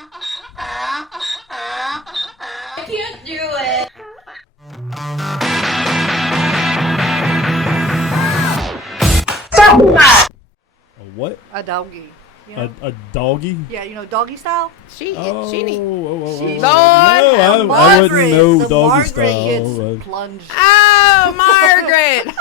I can't do it. A what? A doggy. You know? A doggy? Yeah, you know, doggy style? She Oh, need. She's no, I wouldn't Margaret, know the doggy Margaret style. gets plunged. Oh, Margaret.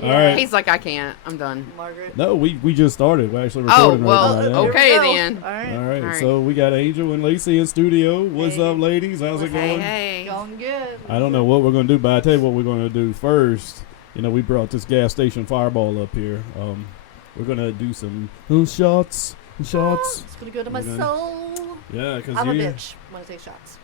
All right. He's like, I can't. I'm done. Margaret. No, we just started. We're actually Oh, recording well, right now. Yeah. okay Here we go. then. All right. All right, All right. so we got Angel and Lacey in studio. What's Hey. up, ladies? How's it going? Hey. Going good. I don't know what we're going to do, but I tell you what we're going to do first. You know, we brought this gas station fireball up here. We're going to do some shots. It's gonna go to my Okay. soul. Yeah, because I'm a bitch when I take shots.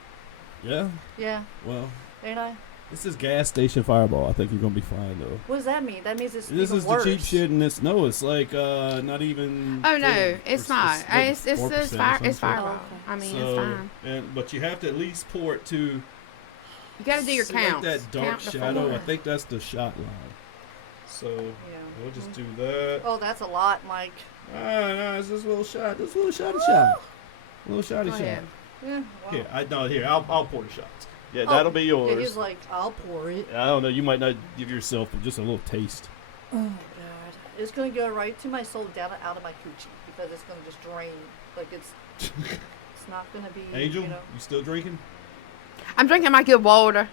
Yeah? Yeah, Well, ain't I? this is gas station fireball. I think you're going to be fine, though. What does that mean? That means it's This even is worse. the cheap shit, and it's like not even. Oh no, 4%, it's not. like It's 4% or it's some shit. fireball. Oh, okay. I mean, So, it's fine. but you have to at least pour it to. You got to do your select count. that dark Count to shadow. 4. I think that's the shot line. So Yeah. we'll just do that. Oh, that's a lot, Mike. No, it's just a little shot. Just a little shotty shot. A little shotty Go shot. ahead. Yeah. Wow. Here, I'll pour the shots. Yeah, Oh, that'll be yours. Yeah, he's like, I'll pour it. I don't know. You might not give yourself just a little taste. Oh my god. It's gonna go right to my soul, down and out of my coochie, because it's gonna just drain. Like it's not gonna be. Angel, You know. you still drinking? I'm drinking my good water.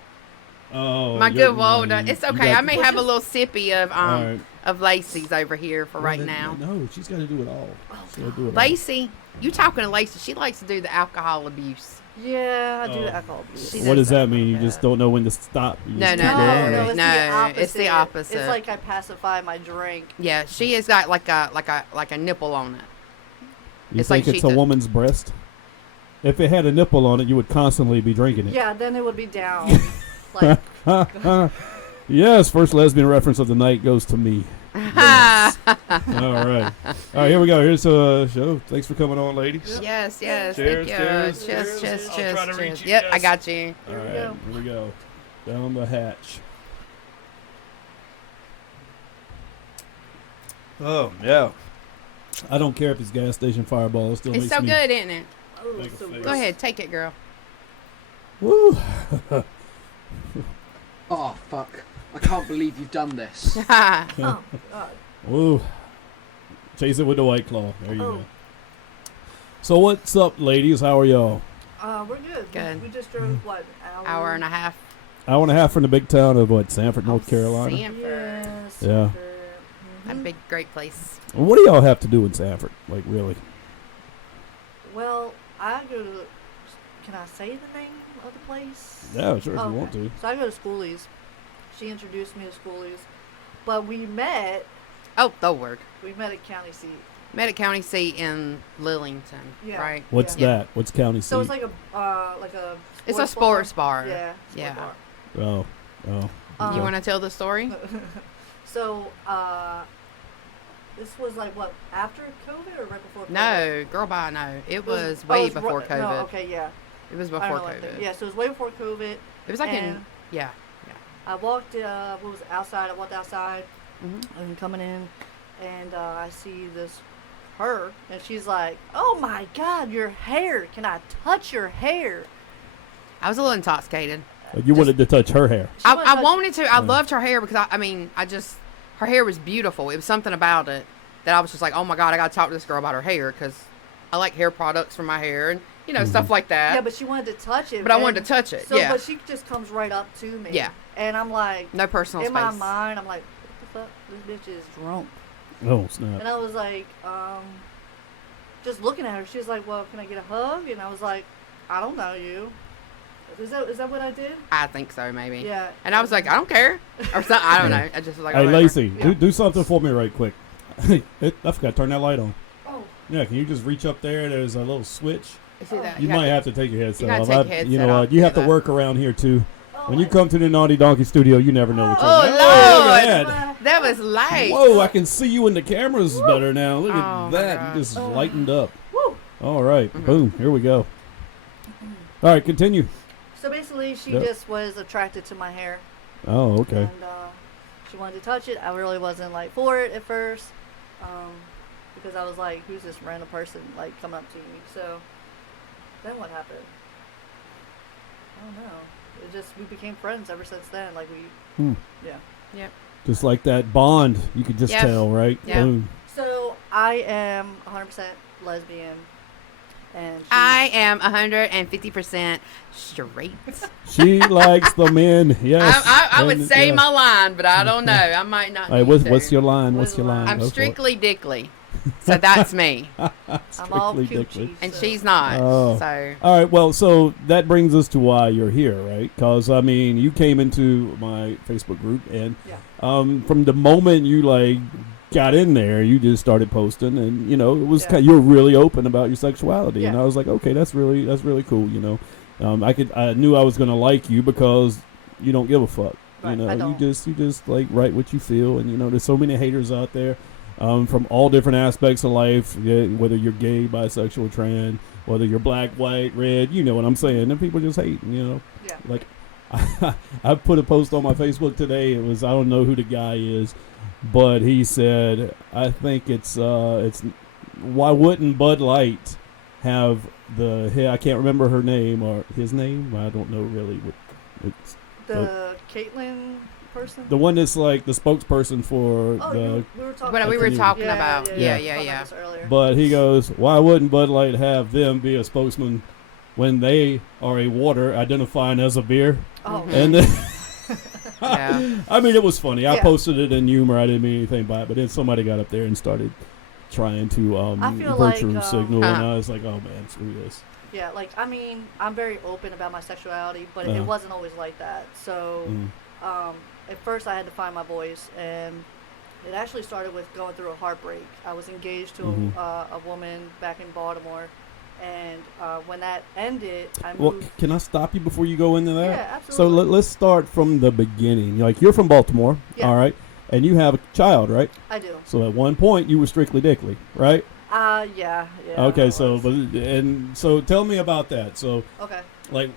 Oh, My you're- good water. It's you okay. got- I may have a little sippy of All right. of Lacey's over here for right Well, now. No, she's got to do it all. She's gotta do it all. Lacey, you talking to Lacey? She likes to do the alcohol abuse. Yeah, I do Oh. the alcohol abuse. She What does does that that mean? You bad. just don't know when to stop. You No, just no, keep no, going? no, it's No, the opposite. it's the opposite. It's like I pacify my drink. Yeah, she has got like a nipple on it. You It's think like it's she a did- woman's breast? If it had a nipple on it, you would constantly be drinking it. Yeah, then it would be down. Like, Yes, first lesbian reference of the night goes to me. Yes. All right. All right, here we go. Here's a show. Thanks for coming on, ladies. Yes, Cheers, thank you. cheers, Cheers, cheers. I'll cheers, try to reach cheers. you, Yep, yes. I got you. All Here we right, go. here we go. Down the hatch. Oh, yeah. I don't care if it's gas station fireball. It still It's makes so me... good, isn't it? oh, Make a so face. gross. Go ahead, take it, girl. Woo. Oh, fuck. I can't believe you've done this. Oh, God. Woo. Chase it with the White Claw. There you Oh. go. So what's up, ladies? How are y'all? We're good. Good. We just drove, what, an Hour and a half. Hour and a half from the big town of, what, Sanford, North Carolina? Sanford. Yes. Yeah. A big, great place. What do y'all have to do in Sanford? Like, really? Well, I go to. Can I say the name of the place? Yeah, sure, if Okay. you want to. So I go to Schoolies. She introduced me to Schoolies, but we met. Oh, the word. We met at county seat. Met at County Seat in Lillington, Yeah. right? What's Yeah. that? What's county seat? So it's like a. It's a sports bar. Yeah. Yeah. Bar. Oh. You Um, want to tell the story? So, this was like what, after COVID or right before COVID? No, girl, bye, no. It was way before No, COVID. okay, yeah. It was I don't before know what COVID. the- yeah, so it was way before COVID. It was like in, and yeah. I walked, what was it, outside. I walked outside Mm-hmm. and coming in, and I see her, and she's like, "Oh my God, your hair! Can I touch your hair?" I was a little intoxicated. You wanted to touch her hair. She wanted to I touch- wanted to. I loved her hair because her hair was beautiful. It was something about it that I was just like, oh my God, I got to talk to this girl about her hair because I like hair products for my hair and, stuff like that. Yeah, but she wanted to touch it. But I and wanted to touch it, So, yeah. but she just comes right up to me. Yeah. And I'm like, No personal in space. my mind, I'm like, what the fuck? This bitch is drunk. Oh, snap. And I was like, just looking at her. She was like, well, can I get a hug? And I was like, I don't know you. Is that what I did? I think so, maybe. Yeah. And I was like, I don't care. Or something. I don't know. I just was like, Hey, whatever. Lacey, Yeah. do something for me right quick. I forgot to turn that light on. Oh. Yeah, can you just reach up there? There's a little switch. You see that? You got might to- have to take your headset gotta off. take your headset off You to have do to that. work around here too. Oh, When you come to the Naughty Donkey Studio, you never know what you're Oh, doing. Lord. Look at That was light. Whoa, I can see you in the cameras better now. Look Oh, at my that. God. You just lightened up. Woo. All right. Mhm. Boom. Here we go. All right, continue. So basically, she Yep. just was attracted to my hair. Oh, okay. And she wanted to touch it. I really wasn't like for it at first. because I was like, who's this random person like coming up to me? So then what happened? I don't know. It just, we became friends ever since then. Like yeah. Yep. Just like that bond, you could just Yep. tell, right? Yep. Boom. So I am 100% lesbian, and I am 150% straight. She likes the men. Yes. I would And, say yeah. my line, but I don't know. I might not. Hey, need what's to. your line? What What's is your the line? line? I'm Go for it. strictly dickly, so that's me, I'm all Strictly coochie, dickly. and so- she's not. Oh. So All right, well, so that brings us to why you're here, right? Because, I mean, you came into my Facebook group, and Yeah. from the moment you, like, got in there, you just started posting, and, you know, it was Yeah. you were really open about your sexuality, and Yeah. I was like, okay, that's really cool, you know. I knew I was going to like you because you don't give a fuck. Right, You know, I you don't. just like write what you feel, and you know, there's so many haters out there, from all different aspects of life, yeah, whether you're gay, bisexual, trans, whether you're black, white, red, you know what I'm saying. And people just hate, you know. Yeah. Like, I put a post on my Facebook today. It was, I don't know who the guy is, but he said, I think it's why wouldn't Bud Light have I can't remember her name or his name. I don't know really what it's. The Caitlyn person? The one that's like the spokesperson for Oh, we were talking what we That's were you. talking Yeah, about, yeah, yeah. Talking about this earlier. But he goes, why wouldn't Bud Light have them be a spokesman when they are a water identifying as a beer? Oh, Mhm. And then, Yeah. I mean, it was funny. I Yeah. posted it in humor. I didn't mean anything by it. But then somebody got up there and started trying to I feel virtue like, signal. And Uh-huh. I was like, oh, man, screw this. yeah, like, I mean, I'm very open about my sexuality, but Uh-huh. it wasn't always like that. So, Mm. at first I had to find my voice, and it actually started with going through a heartbreak. I was engaged to Mhm. a woman back in Baltimore, and when that ended, I Well, moved. can I stop you before you go into that? Yeah, So absolutely. let's start from the beginning. Like, you're from Baltimore, Yeah. all right? And you have a child, right? I do. So at one point, you were strictly dickly, right? Yeah. Okay, I so was. so tell me about that. So, Okay. like,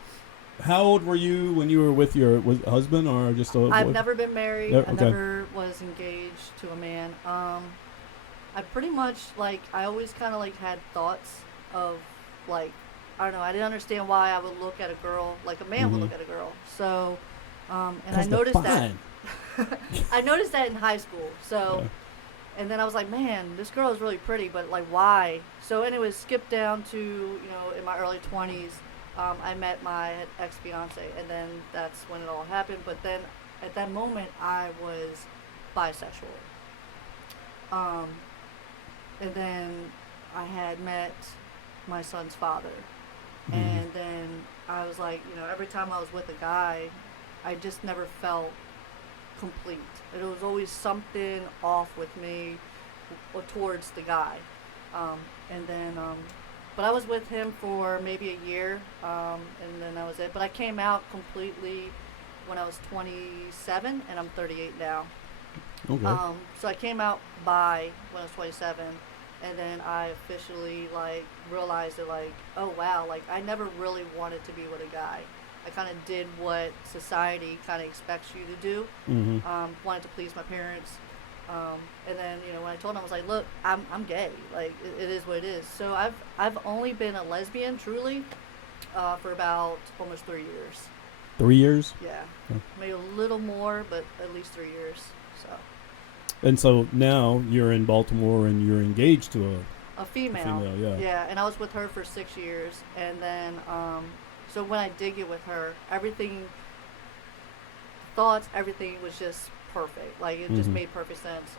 how old were you when you were with your husband, or just a I've boy? never been married. Yeah, I okay. never was engaged to a man. I pretty much, like, I always kind of like had thoughts of, like, I don't know, I didn't understand why I would look at a girl like a man would Mhm. look at a girl. So, and I 'Cause they're noticed that. fine. I noticed that in high school. So, Yeah. and then I was like, man, this girl is really pretty, but like, why? So, anyways, skip down to, you know, in my early 20s, I met my ex-fiance, and then that's when it all happened. But then at that moment, I was bisexual. And then I had met my son's father. Mhm. And then I was like, you know, every time I was with a guy, I just never felt complete. It was always something off with me towards the guy. And then, but I was with him for maybe a year, and then that was it. But I came out completely when I was 27, and I'm 38 now. Okay. So I came out bi when I was 27, and then I officially like realized that like, oh wow, like I never really wanted to be with a guy. I kind of did what society kind of expects you to do. hmm Wanted to please my parents, and then you know when I told them, I was like, look, I'm gay. Like it is what it is. So I've only been a lesbian truly for about almost 3 years. 3 years. Yeah, Yeah. maybe a little more, but at least 3 years. So. And so now you're in Baltimore and you're engaged to A female. female, yeah. Yeah, and I was with her for 6 years, and then so when I did get with her, everything, thoughts, everything was just perfect. Like it just Mhm. made perfect sense.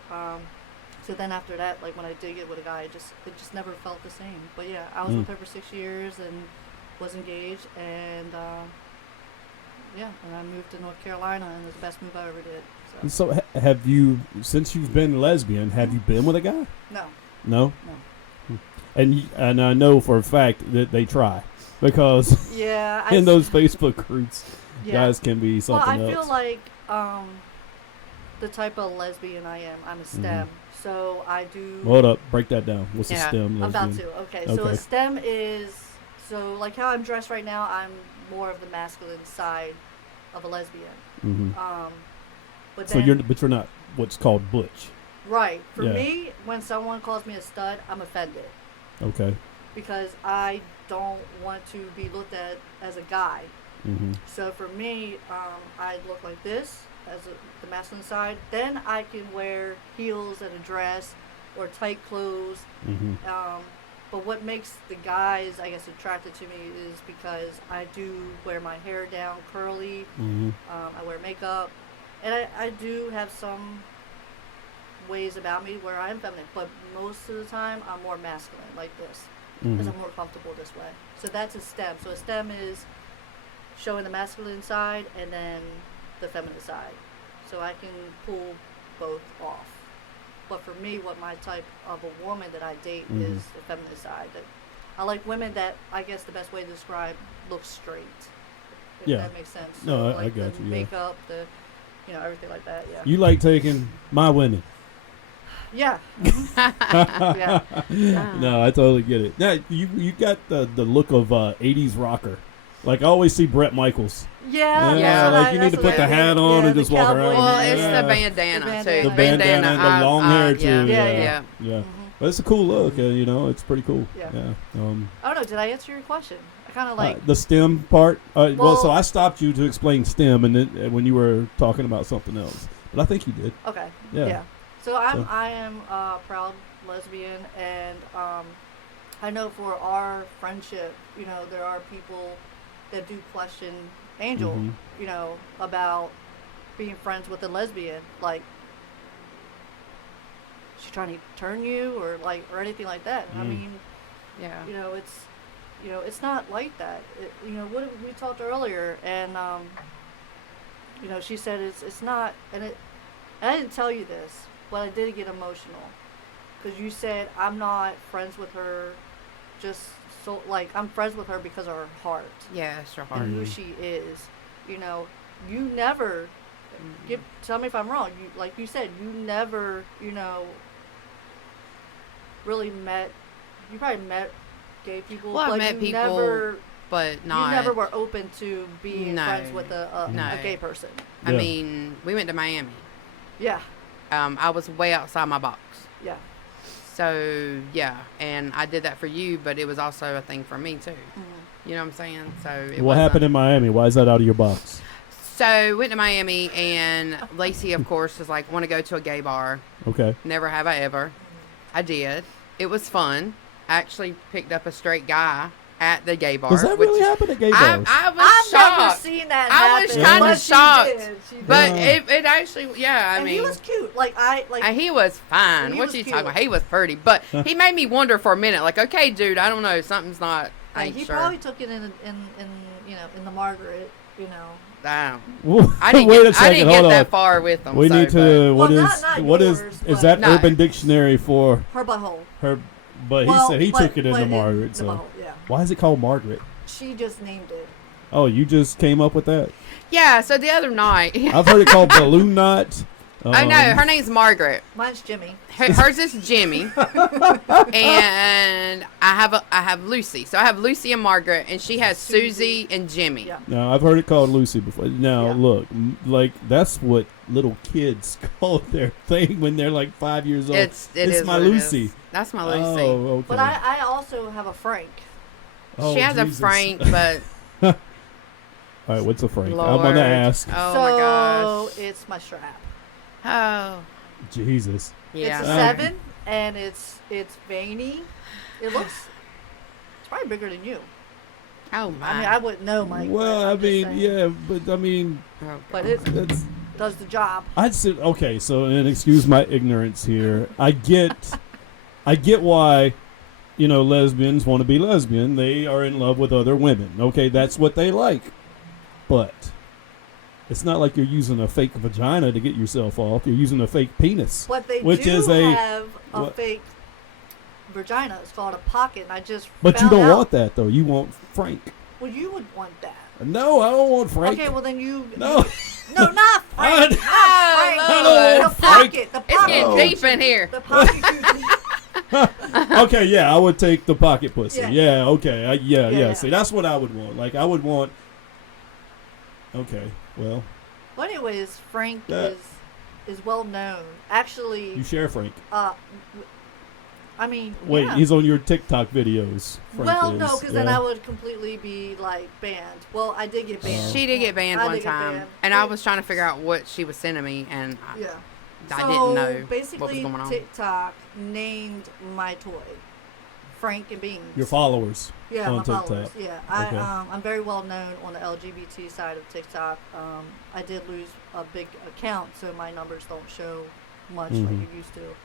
So then after that, like when I did get with a guy, it just never felt the same. But yeah, I was Mm. with her for 6 years and was engaged, and yeah, and I moved to North Carolina, and it was the best move I ever did. So And so have you, since you've been lesbian, have you been with a guy? no, No? no. And I know for a fact that they try, because Yeah, in those Facebook groups, yeah. guys can be Well, something I else. feel like the type of lesbian I am, I'm a STEM. So I do. Hold up, break that down. What's a Yeah. STEM I'm about lesbian? to. Okay. So Okay. a STEM is like how I'm dressed right now. I'm more of the masculine side of a lesbian. hmm But So then, you're not what's called butch. Right. For Yeah. me, when someone calls me a stud, I'm offended Okay. because I don't want to be looked at as a guy. Mm-hmm. So for me, I look like this as the masculine side. Then I can wear heels and a dress or tight clothes. Mm-hmm. But what makes the guys, I guess, attracted to me is because I do wear my hair down curly. Mm-hmm. I wear makeup, and I do have some ways about me where I'm feminine. But most of the time, I'm more masculine, like this, because Mm-hmm. I'm more comfortable this way. So that's a stem. So a stem is showing the masculine side and then the feminine side. So I can pull both off. But for me, what my type of a woman that I date Mhm. is the feminine side. That I like women that, I guess the best way to describe, look straight. If Yeah. that makes sense. No, I like got the you, yeah. makeup, the, everything like that. Yeah. You like taking my women. Yeah. Yeah. No, I totally get it. Now, you got the look of 80s rocker. Like, I always see Bret Michaels. Yeah. Yeah, like you need to put the hat on and just walk around. Well, it's Yeah. the bandana, too. The bandana and the long hair, too. Yeah, Yeah, yeah. Yeah. Mhm. But it's a cool look, it's pretty cool. Yeah. Yeah. I don't know. Did I answer your question? I kind of like. The STEM part. Well, so Well- I stopped you to explain STEM, and then when you were talking about something else, but I think you did. Okay. Yeah. Yeah. So I So- am a proud lesbian, and I know for our friendship, there are people that do question Angel, Mhm. about being friends with a lesbian, like she trying to turn you or anything like that. I Mm. mean, Yeah. it's not like that. What we talked earlier, and she said it's not, and I didn't tell you this, but I did get emotional because you said I'm not friends with her, just so I'm friends with her because of her heart Yeah, it's your heart. and who she is. You never tell me if I'm wrong. Like you said, you never really met. You probably met gay people. Well, I've but met you people, Never, But not. You never were open to being No. friends with a No. gay person. I Yeah. mean, we went to Miami. Yeah. I was way outside my box. Yeah. So, yeah. And I did that for you, but it was also a thing for me, too. Mhm. You know what I'm saying? So, it What happened in Miami? Why is that out of your box? So, went to Miami, and Lacey, of course, was like, want to go to a gay bar. Okay. Never have I ever. I did. It was fun. I actually picked up a straight guy at the gay bar. Does that really happen at gay bars? I was I've shocked. never seen that I happen. was kinda but she shocked. did. She did. But Yeah. it actually, yeah, I and mean. he was cute. He was fine. He What was you cute. talking about? He was pretty. But he made me wonder for a minute, like, okay, dude, I don't know. Something's not, I and ain't he sure. probably took it in the Margaret. Damn. Wait I didn't a get, I second. didn't get Hold that on. far with them. We so, need to. Well, What not is yours, is but- that No. Urban Dictionary for Her butthole. her? But Well, he said he but- took it in but the Margaret. the So butthole, yeah. why is it called Margaret? She just named it. Oh, you just came up with that? Yeah, so the other night. I've heard it called balloon knot. I know, her name's Margaret. Mine's Jimmy. Hers is Jimmy, and I have Lucy. So I have Lucy and Margaret, and she has Susie and Jimmy. Yeah. No, I've heard it called Lucy before. Now Yeah. look, like that's what little kids call their thing when they're like 5 years old. It It's is my what it Lucy. is. That's my Lucy. Oh, okay. But I also have a Frank. Oh, She has Jesus. a Frank, but All right, what's a Frank? I'm Lord. gonna ask. Oh so my gosh. it's my strap. Oh, Jesus. yeah. It's a 7, and it's veiny. It's probably bigger than you. Oh my. I mean, I wouldn't know, Mike. Well, but I I'm just mean, saying. yeah, but I mean, Oh, But it that's. does the job. I'd say okay. So, and excuse my ignorance here. I get why, lesbians want to be lesbian. They are in love with other women. Okay, that's what they like. But it's not like you're using a fake vagina to get yourself off. You're using a fake penis. What they Which do is a- have a what- fake vagina. It's called a pocket, and I just But you found don't out. want that though. You want Frank. Well, you would want that. No, I don't want Frank. Okay, well then you. No. No, not Frank. Not Frank. Oh, The Frank. pocket. The It's pocket. getting Oh. deep in here. The pocket. Okay, yeah, I would take the pocket pussy. Yeah. Yeah, okay. Yeah. Yeah. See, that's what I would want. Like, I would want. Okay, well, Well, anyways, Frank Yeah. is is well known. Actually, You share Frank. I mean, Wait, yeah. he's on your TikTok videos. Frank Well, is. no, because then Yeah. I would completely be like banned. Well, I did get banned. She did get banned I one did get time, banned. and I was trying to figure out what she was sending me, and Yeah. I So didn't know basically, what was going on. TikTok named my toy Frank and Beans. Your followers. Yeah, on my TikTok. followers. Yeah, Okay. I'm very well known on the LGBT side of TikTok. I did lose a big account, so my numbers don't show much like Mhm. it used to.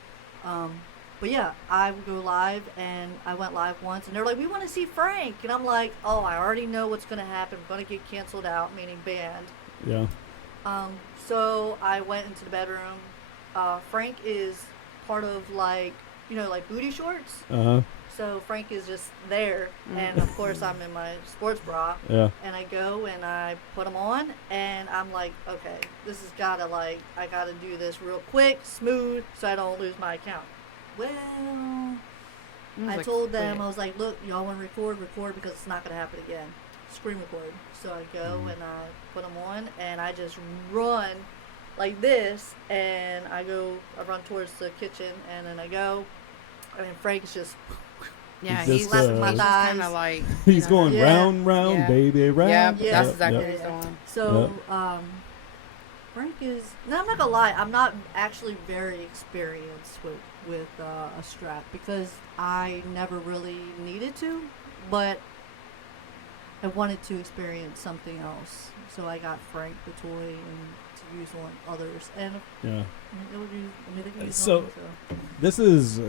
But yeah, I would go live, and I went live once, and they're like, "We want to see Frank," and I'm like, "Oh, I already know what's gonna happen. I'm gonna get canceled out, meaning banned." Yeah. So I went into the bedroom. Frank is part of like booty shorts. Uh-huh. So Frank is just there, and of course I'm in my sports bra, Yeah. and I go and I put them on, and I'm like, okay, this has gotta I gotta do this real quick, smooth, so I don't lose my account. Well, I was I like, told them, "Quit." I was like, look, y'all want to record because it's not gonna happen again. Screen record. So I go and I put them on, and I just run like this, and I run towards the kitchen, and then I go, and Frank's just. Yeah, He's he's just, kind thighs. of like He's going Yeah. round, Yeah. baby, round. Yeah, Yeah. that's exactly Yep. what he's doing. So, Frank is. No, I'm not gonna lie. I'm not actually very experienced with a strap because I never really needed to, but I wanted to experience something else. So I got Frank the toy and to use on others, and Yeah. they could use So- on me, so. This is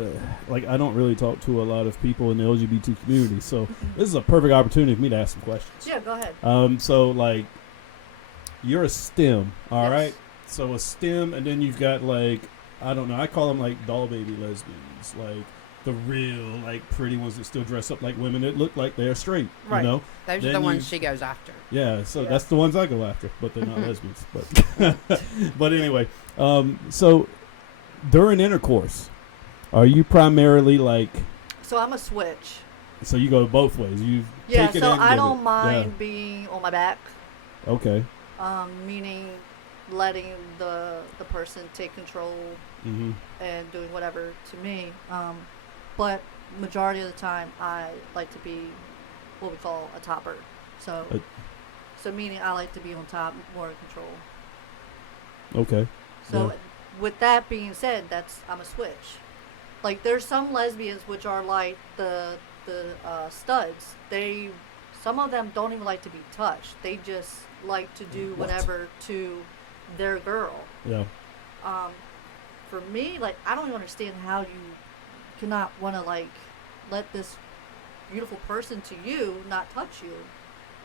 like I don't really talk to a lot of people in the LGBT community, so this is a perfect opportunity for me to ask some questions. Yeah, go ahead. So like, you're a STEM, all Yes. right? So a STEM, and then you've got like, I don't know, I call them like doll baby lesbians, like the real like pretty ones that still dress up like women that look like they're straight, Right. you know? Those are Then the ones you- she goes after. Yeah, so Yeah. that's the ones I go after, but they're not lesbians. But but anyway, so during intercourse, are you primarily like? So I'm a switch. So you go both ways. You Yeah, take it so and I give don't it. mind being on my back. Yeah. Okay. Meaning letting the person take control Mm-hmm. and doing whatever to me. But majority of the time, I like to be what we call a topper. So, so meaning I like to be on top, more in control. Okay. So, Yeah. with that being said, I'm a switch. Like there's some lesbians which are like the studs. Some of them don't even like to be touched. They just like to do What? whatever to their girl. Yeah. For me, like I don't even understand how you cannot want to like let this beautiful person to you not touch you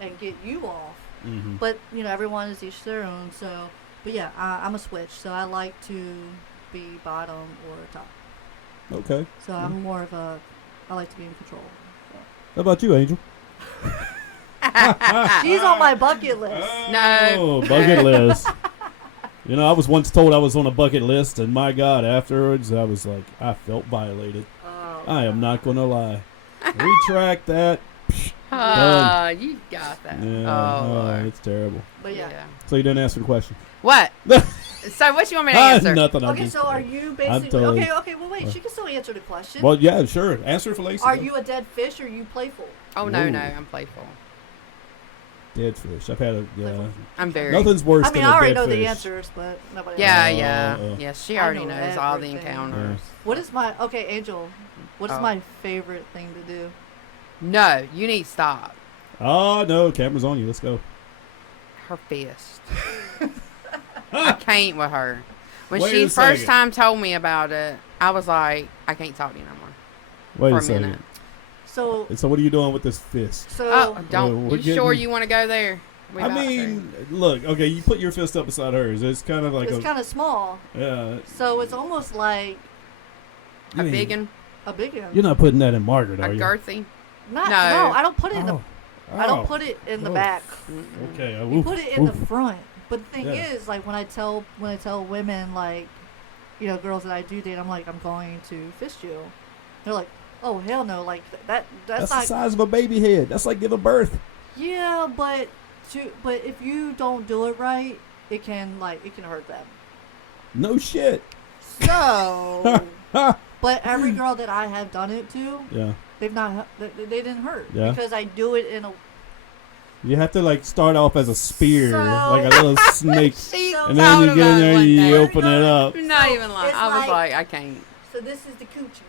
and get you off. Mm-hmm. But everyone is each their own. So, but yeah, I'm a switch. So I like to be bottom or top. Okay. So I'm more of I like to be in control. How about you, Angel? She's on my bucket list. No. Oh, bucket list. I was once told I was on a bucket list, and my God, afterwards, I was like, I felt violated. Oh, I am not going to lie. Retract that. Oh, you got that. Yeah, Oh, Lord. it's terrible. But yeah. So you didn't answer the question. What? So what you want me to answer? Nothing. I'm Okay, just- so are you basically totally- okay? Well, wait. She can still answer the question. Well, yeah, sure. Answer for Lacey. Are you a dead fish or are you playful? Oh no, Ooh. no, I'm playful. Dead fish. I've had a I'm very. Nothing's worse I mean, than I a already dead know fish. the answers, but nobody. Yeah, else. yeah. She I already know knows all the everything. encounters. What is my Angel? What is Oh. my favorite thing to do? No, you need to stop. Oh no, camera's on you. Let's go. Her fist. I can't with her. When Wait she a first second. time told me about it, I was like, I can't talk to you no more. Wait for a a second. minute. So, So what are you doing with this fist? Oh, don't. we're You sure getting- you want to go there? We I about to. mean, look. Okay, you put your fist up beside hers. It's kind of like it's kind of small. yeah. So it's almost like a big one, a big one. You're not putting that in Margaret, a are you? girthy. No, No. I don't put it in the. Oh. I don't Oh. put it in the Oh. back. Okay. You put it in oof. the front. But the thing Yeah. is, like when I tell women, like, girls that I do date, I'm like, I'm going to fist you. They're like, oh hell no, like that's That's not. the size of a baby head. That's like giving birth. Yeah, but if you don't do it right, it can hurt them. No shit. So, but every girl that I have done it to, Yeah. they didn't hurt. Yeah. Because I do it in a. You have to like start off as a spear, So- like a little snake, She and then you told get in about there it and one you day. open it up. You're not So, even lying. it's I was like- like, I can't. So this is the coochie.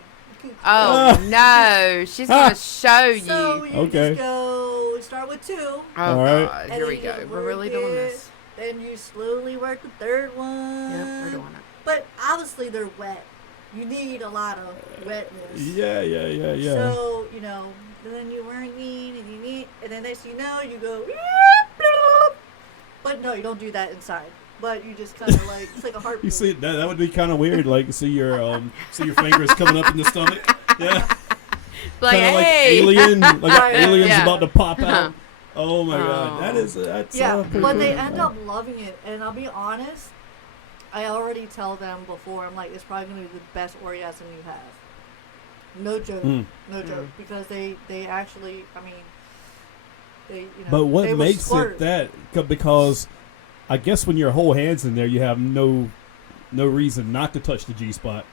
Oh no, she's gonna show you. So you Okay. just go start with 2. Oh All right. God, and here then we you go. just We're work really doing it, this. Then you slowly work the 3rd one. Yep, we're doing it. But obviously they're wet. You need a lot of wetness. Yeah. So, then you're working and then next thing you know, you go, but no, you don't do that inside. But you just kind of like, it's like a heartbeat. You see, that would be kind of weird. Like, see your fingers coming up in the stomach. Yeah. Like, Kind of like hey. alien, like Right, an alien's yeah. about to pop Uh-huh. out. Oh my god, Oh. that's Yeah, pretty but cool. they end up loving it. And I'll be honest, I already tell them before, I'm like, it's probably going to be the best orgasm you have. No joke. Mm. No joke. Because they actually, they, But what they will makes squirt. it that? Because I guess when your whole hand's in there, you have no reason not to touch the G spot.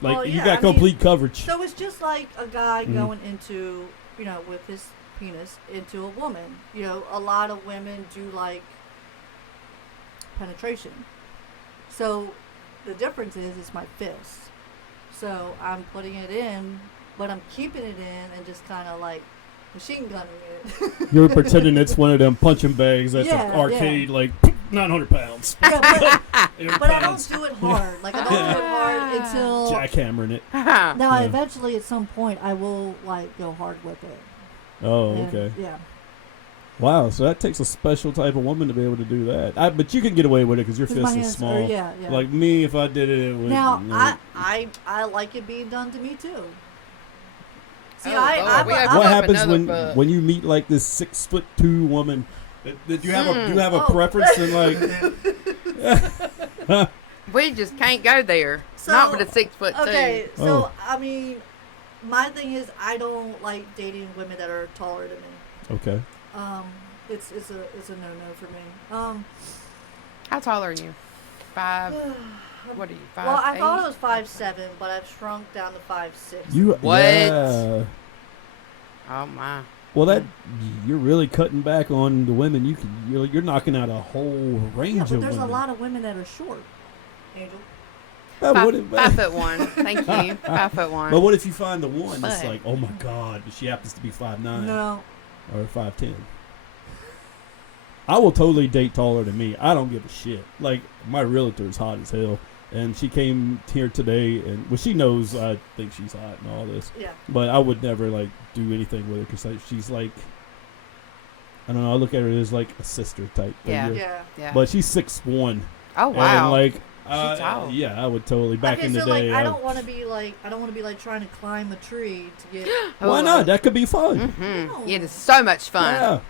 Like Well, you yeah, got I mean, complete coverage. So it's just like a guy Mhm. going into, with his penis into a woman. A lot of women do like penetration. So the difference is it's my fist. So I'm putting it in, but I'm keeping it in and just kind of like machine gunning it. You're pretending it's one of them punching bags at Yeah, the arcade, like 900 pounds. Yeah, 800 but I don't pounds. do it hard. Like I don't do it hard until. Jackhammering it. Now, Yeah. eventually, at some point, I will like go hard with it. Oh, And, okay. Yeah. Wow, so that takes a special type of woman to be able to do that. But you can get away with it because your 'Cause fist my is hands small. are- yeah. Like me, if I did it, it would. Now, you know. I like it being done to me too. See, Oh, Lord, we have What up happens another when you meet like this 6'2" woman? Did you have do you have a Oh. preference in like? We just can't go there. So, Not with a 6'2". Okay, so Oh. my thing is I don't like dating women that are taller than me. Okay. It's a no for me. How tall are you? 5. What are you? 5'8"? Well, I thought it was 5'7", but I've shrunk down to 5'6". You What? Yeah. Oh my. Well, that you're really cutting back on the women. You're knocking out a whole range Yeah, of but there's women. a lot of women that are short. Angel. But what if- 5'1". Thank you. 5'1". But what if you find the one that's But- like, oh my god, she happens to be 5'9" No. or 5'10"? I will totally date taller than me. I don't give a shit. Like my realtor is hot as hell, and she came here today, and well, she knows I think she's hot and all this, Yeah. but I would never like do anything with her because she's like, I don't know. I look at her as like a sister type. Yeah. figure. Yeah. Yeah. But she's 6'1". Oh wow. And like, tall. yeah, I would totally. Back okay, in the so day, like I don't want to be like trying to climb a tree to get. why not? That could be fun. Mm-hmm. It is so much fun. Yeah.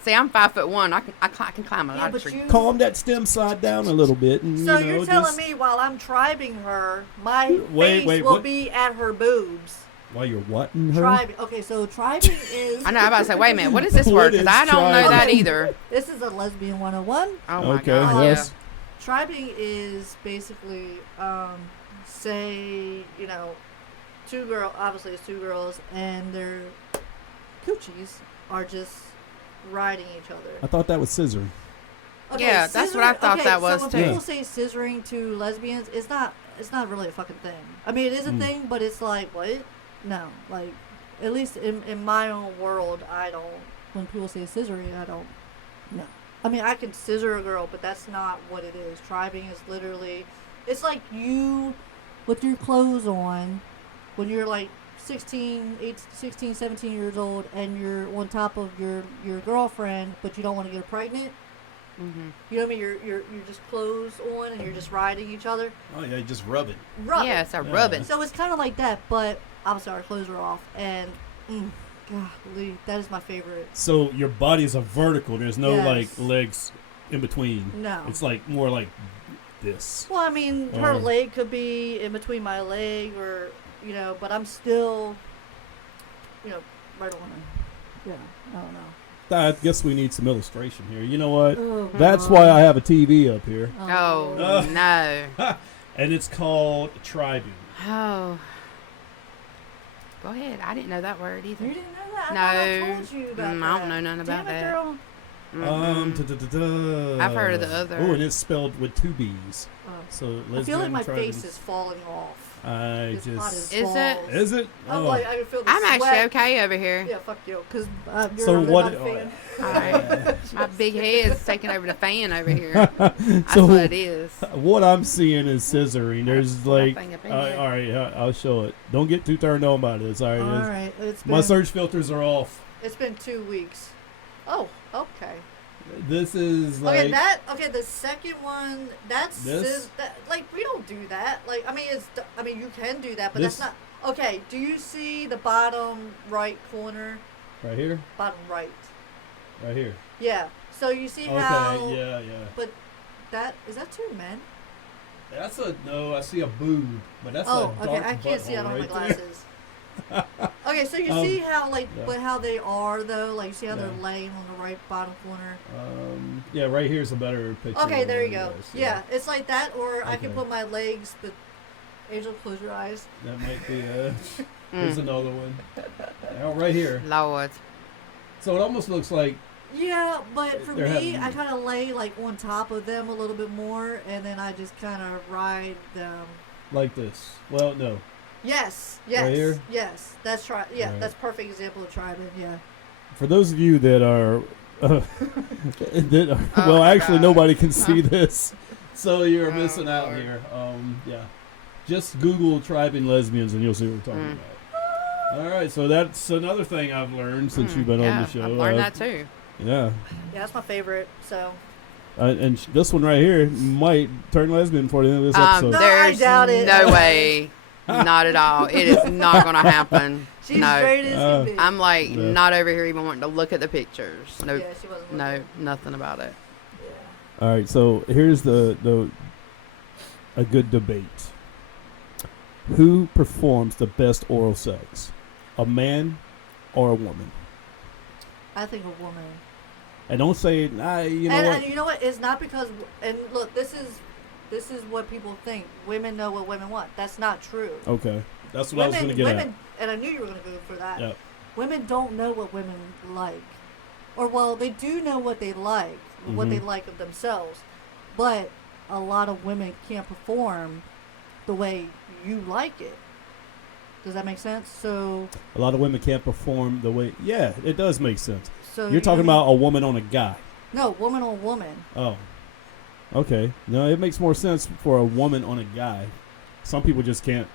See, I'm 5'1". I can climb a Yeah, lot of but trees. you- Calm that stem side down a little bit, and So you know, you're telling just me while I'm tribing her, my Wait, face will what? be at her boobs. while you're whatting her. Tribing. Okay, so tribing is. I know. I'm about to say, wait a minute. What is this What word? Because is I don't know tribing? that either. This is a lesbian 101. Oh my Okay, god. yes. Tribing is basically, say, obviously it's 2 girls, and their coochies are just riding each other. I thought that was scissoring. Okay, Yeah, that's what I thought that was, so too. when people say scissoring to lesbians, it's not really a fucking thing. I mean, it is a thing, but it's like, what? No, like, at least in my own world, I don't. When people say scissoring, I don't. No. I mean, I can scissor a girl, but that's not what it is. Tribing is literally, it's like you with your clothes on when you're like 16, 17 years old, and you're on top of your girlfriend, but you don't want to get her pregnant. Mm-hmm. You know what I mean? You're just clothes on, and you're just riding each other. Oh yeah, just rub it. Rub Yeah, it. it's a Yeah. rubbing. So it's kind of like that, but obviously our clothes are off, and golly, that is my favorite. So your body's a vertical. There's no Yes. like legs in between. No. It's like more like this. Well, I mean, her Or- leg could be in between my leg, or but I'm still, right on her. Yeah, I don't know. I guess we need some illustration here. You know what? Oh, That's God. why I have a TV up here. Oh Uh. no. and it's called tribing. Oh. Go ahead. I didn't know that word either. You didn't know that? No. I thought I told you about that. I don't know nothing about Damn it, that. girl. I've heard of the other. Oh, and it's spelled with 2 B's. Oh. So I feel like lesbian, my tribing. face is falling off. I It's hot as just. Is it? balls. Is it? I'm Oh. like, I can feel the I'm sweat. actually okay over here. Yeah, fuck you. Because you're So a what? not a fan. All right. My big head's taking over the fan over here. That's So what it is. what I'm seeing is scissoring. There's That like, thing up in all here. right, I'll show it. Don't get too turned on by this. All right, All it's- right. It's my been, search filters are off. it's been 2 weeks. Oh, okay. This is like The second one, that's This? like we don't do that. Like I mean you can do that, but This- that's not okay. Do you see the bottom right corner? right here, Bottom right. right here. Yeah. So you see Okay, how yeah. But that is that 2 men? That's a no. I see a boob, but that's Oh, a dark okay. I can't see. I don't have my butthole right there. glasses. Okay, so you Um, see how like yeah. but how they are though, like you see how they're Yeah. laying on the right bottom corner. Yeah, right here's a better picture. Okay, of there you it, go. yes, Yeah, it's like that, or I can Okay. put my legs. But Angel, close your eyes. That might be. Here's another one. Oh, right here. Lord. So it almost looks like Yeah, but for They're me, having- I kind of lay like on top of them a little bit more, and then I just kind of ride them. this. Well, no. Yes, Right here? yes. That's right. Yeah, Right. that's perfect example of tribing. Yeah. For those of you that are, well, my actually God. nobody can see this, so you're Oh, missing out Lord. here. Yeah, just Google tribing lesbians and you'll see what we're talking Mm. about. All right, so that's another thing I've learned since you've been yeah, on the show. I've learned that too. Yeah, Yeah, that's my favorite. So. and this one right here might turn lesbian before the end of this episode. No, I There's doubt it. no way. Not at all. It is not going to happen. She's no. straight as can be. I'm like Yeah. not over here even wanting to look at the pictures. No, Yeah, she wasn't. no, looking. nothing about it. Yeah. All right, so here's a good debate. Who performs the best oral sex, a man or a woman? I think a woman. And don't say, you know what? And you know what? It's not because. And look, this is what people think. Women know what women want. That's not true. Okay, that's what I was going to get women, and I knew you were going to go for that. Yep. Women don't know what women like, or well, they do know what they like, what they Mhm. like of themselves, but a lot of women can't perform the way you like it. Does that make sense? So, at. A lot of women can't perform the way. Yeah, it does make sense. so You're talking about a woman on a guy. no woman on woman. Oh, okay. No, it makes more sense for a woman on a guy. Some people just can't.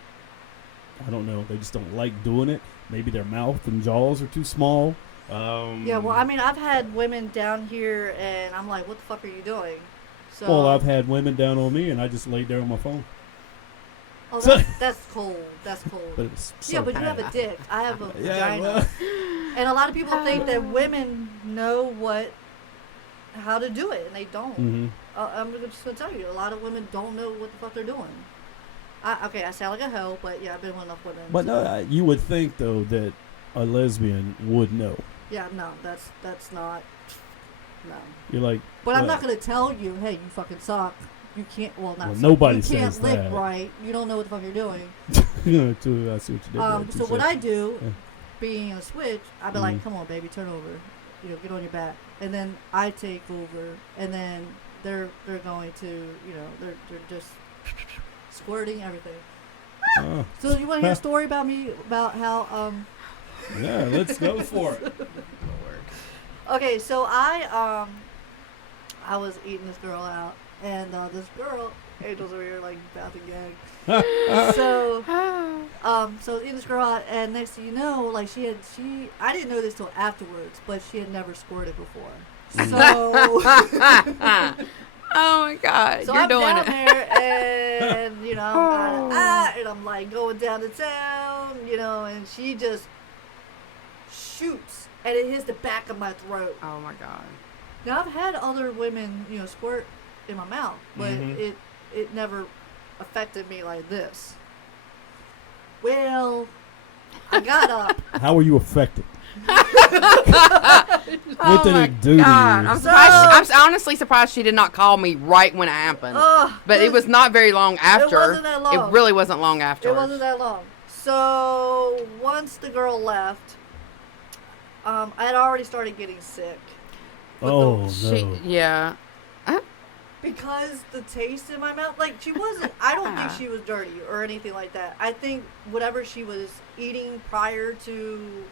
I don't know. They just don't like doing it. Maybe their mouth and jaws are too small. Yeah, well, I mean, I've had women down here, and I'm like, what the fuck are you doing? So, Well, I've had women down on me, and I just laid there on my phone. oh, so- that's cold. That's cold. But it's so Yeah, but you have a bad. dick. I have a Yeah, vagina. well, And a lot of people think that women know how to do it, and they don't. mhm. I'm just gonna tell you, a lot of women don't know what the fuck they're doing. Okay, I sound like a hoe, but yeah, I've been with enough women. But so- no, you would think though that a lesbian would know. Yeah, no, that's not. No. You're like, But I'm well, not gonna tell you, hey, you fucking suck. You can't. Well, not. Well, suck. nobody You can't says lick that. right. You don't know what the fuck you're doing. you know, too, I see what you did. there, So what touche. I do, Yeah. being in a switch, I'd be Mhm. like, "Come on, baby, turn over. You know, get on your back." And then I take over, and then they're going to, you know, they're just squirting everything. Oh, So you want to hear a story about me about how yeah, let's go for it. Okay, so I was eating this girl out, and this girl, Angel's over here like about to gag. So so eating this girl out, and next thing you know, like I didn't know this till afterwards, but she had never squirted before. So Oh my God, so you're I'm doing down it. there, and you know, and I'm like going down to town, you know, and she just shoots, and it hits the back of my throat. Oh my God. Now I've had other women, you know, squirt in my mouth, but Mhm. it never affected me like this. Well, I got up. How were you affected? What did it do to you? I'm honestly surprised she did not call me right when it happened. But it was not very long after. It wasn't that long. It really wasn't long after. It wasn't that long. So once the girl left, I had already started getting sick. Oh, no. Yeah. Because the taste in my mouth, like, she wasn't, I don't think she was dirty or anything like that. I think whatever she was eating prior to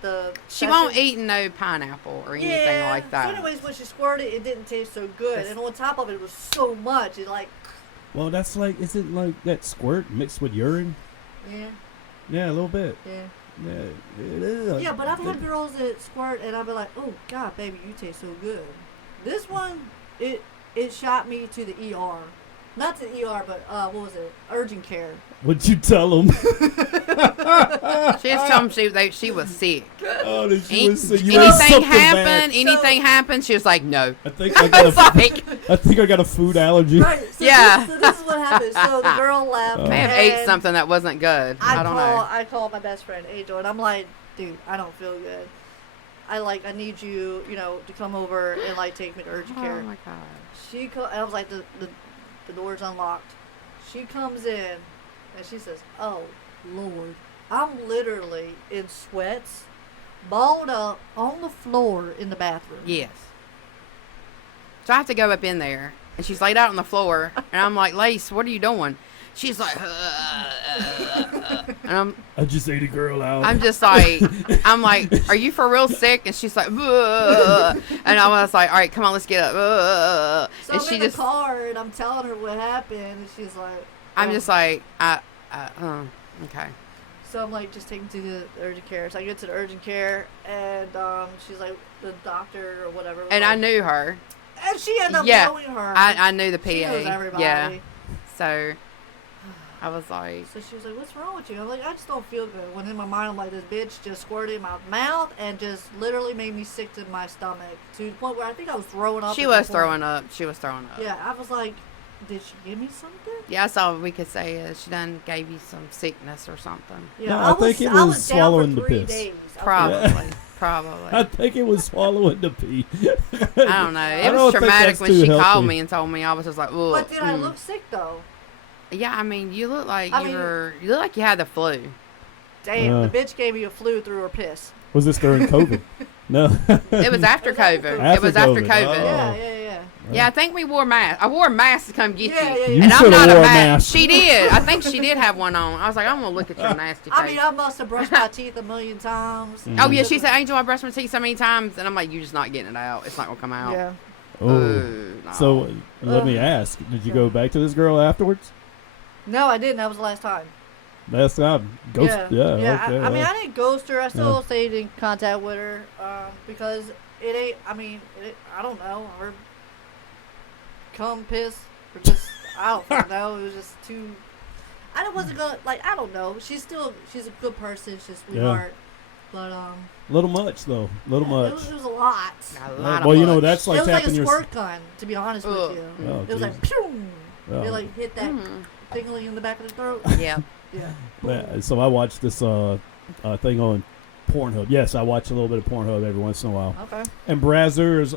the She won't eat no pineapple or anything like that. So anyways, when she squirted, it didn't taste so good. And on top of it, it was so much. It like... Well, that's like, is it like that squirt mixed with urine? Yeah. Yeah, a little bit. Yeah. Yeah, Yeah, but I've had girls that squirt, and I've been like, oh, God, baby, you taste so good. This one, it shot me to the ER. Not to the ER, but what was it? Urgent care. What'd you tell them? She just told them she was sick. Oh, that she was sick. Anything happened, she was like, no. I think I got a food allergy. Right. So Yeah. This is what happened. So the girl left. May have ate something that wasn't good. I don't know. I called my best friend Angel, and I'm like, dude, I don't feel good. I need you, to come over and take me to urgent care. Oh my god. I was like, the door's unlocked. She comes in, and she says, oh, Lord. I'm literally in sweats, balled up on the floor in the bathroom. Yes. So I have to go up in there, and she's laid out on the floor, and I'm like, Lace, what are you doing? She's like, and I just ate a girl out. I'm just like, are you for real sick? And she's like, ugh. And I was like, all right, come on, let's get up. Ugh. So and I'm she in just, the car, and I'm telling her what happened, and she's like, I'm just like, okay. So I'm like, just taking to the urgent care. So I get to the urgent care, and she's like, the doctor or whatever. And I knew her. And she ended up knowing her. I knew the PA. She knows everybody. Yeah. So I was like. So she was like, what's wrong with you? I'm like, I just don't feel good. When in my mind, I'm like, this bitch just squirted in my mouth and just literally made me sick to my stomach. To the point where I think I was throwing up. She was throwing up. Yeah, I was like, did she give me something? Yeah, that's all we could say is she done gave you some sickness or something. Yeah, no, I think it was swallowing the piss. Days. Probably. I think it was swallowing the pee. I don't know. It was traumatic when she called me and told me. I was just like, ugh. But did I look sick though? Yeah, I mean, you look like you look like you had the flu. Damn, the bitch gave me a flu through her piss. Was this during COVID? No. It was after COVID. After COVID. Yeah. Yeah, I think we wore masks. I wore a mask to come get you. You And I'm not a wore mask. She did. I think she did have one on. I was like, I'm going to look at your nasty face. I mean, I must have brushed my teeth a million times. Oh, yeah, she said, Angel, I brushed my teeth so many times. And I'm like, you're just not getting it out. It's not going to come out. Yeah. Oh. No. So let me ask, did you go back to this girl afterwards? No, I didn't. That was the last time. Last time? Ghost? Yeah. Okay. I mean, I didn't ghost her. I still stayed in contact with her because it ain't, I don't know. Her cum, piss, or just, I don't know. It was just too, I wasn't going to, I don't know. She's a good person. She's a sweetheart. But, little much, though. Little much. It was a lot. Well, you know, that's like it was like a tapping squirt gun, to be honest with you. Oh, it was like, pew! Oh. It hit that tingling in the back of the throat. Yeah. Yeah. So I watched this thing on Pornhub. Yes, I watch a little bit of Pornhub every once in a while. Okay. And Brazzers,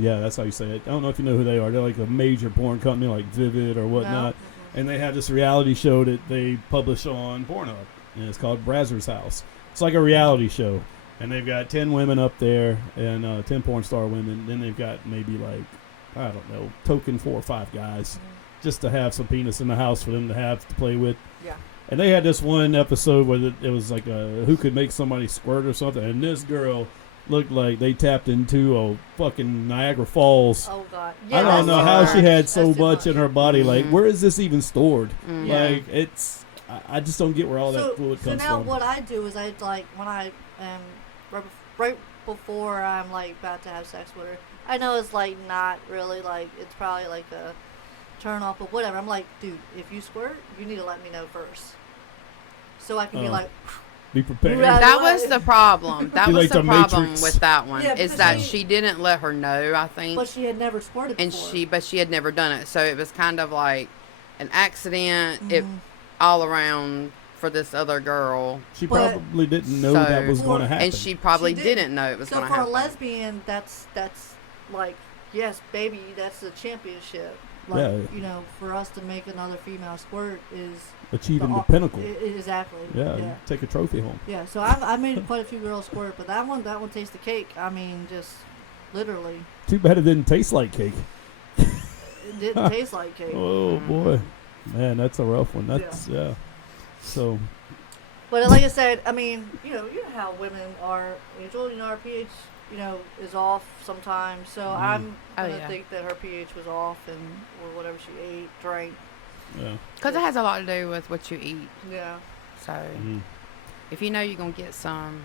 yeah, that's how you say it. I don't know if you know who they are. They're like a major porn company like Vivid or whatnot. No. And they have this reality show that they publish on Pornhub. And it's called Brazzers House. It's like a reality show. And they've got 10 women up there and 10 porn star women. Then they've got maybe I don't know, token 4 or 5 guys just to have some penis in the house for them to have to play with. Yeah. And they had this one episode where it was like who could make somebody squirt or something. And this girl looked like they tapped into a fucking Niagara Falls. Oh, God. Yeah, I don't know how she had so much in her body. Mm-hmm. Like, where is this even stored? Mm-hmm. Like, I just don't get where all that fluid comes from. So now what I do is when I am, right before I'm about to have sex with her, I know it's not really it's probably a turn off, but whatever. I'm like, dude, if you squirt, you need to let me know first, so I can be prepared. That was the problem. That was the problem Matrix. with that one. Yeah, is that she didn't let her know. I think, but she had never squirted before. But she had never done it, so it was kind of like an accident. It all around for this other girl. She But- probably didn't know So- that was going to happen. And she probably She didn't. didn't know it was So going to for a happen. lesbian, that's like, yes, baby, that's the championship. Like, Yeah. you know, for us to make another female squirt is Achieving the au- pinnacle. Exactly. Yeah, take a trophy home. Yeah. So I made quite a few girls squirt, but that one tastes the cake. I mean, just literally, Too bad it didn't taste like cake. it didn't taste like cake. Oh boy, man, that's a rough one. That's yeah. So But like I said, I mean, you know how women are. Angel, our pH, is off sometimes. So I'm gonna think that her pH was off or whatever she ate, drank. yeah. Because it has a lot to do with what you eat. Yeah. So Mhm. if you know you're going to get some.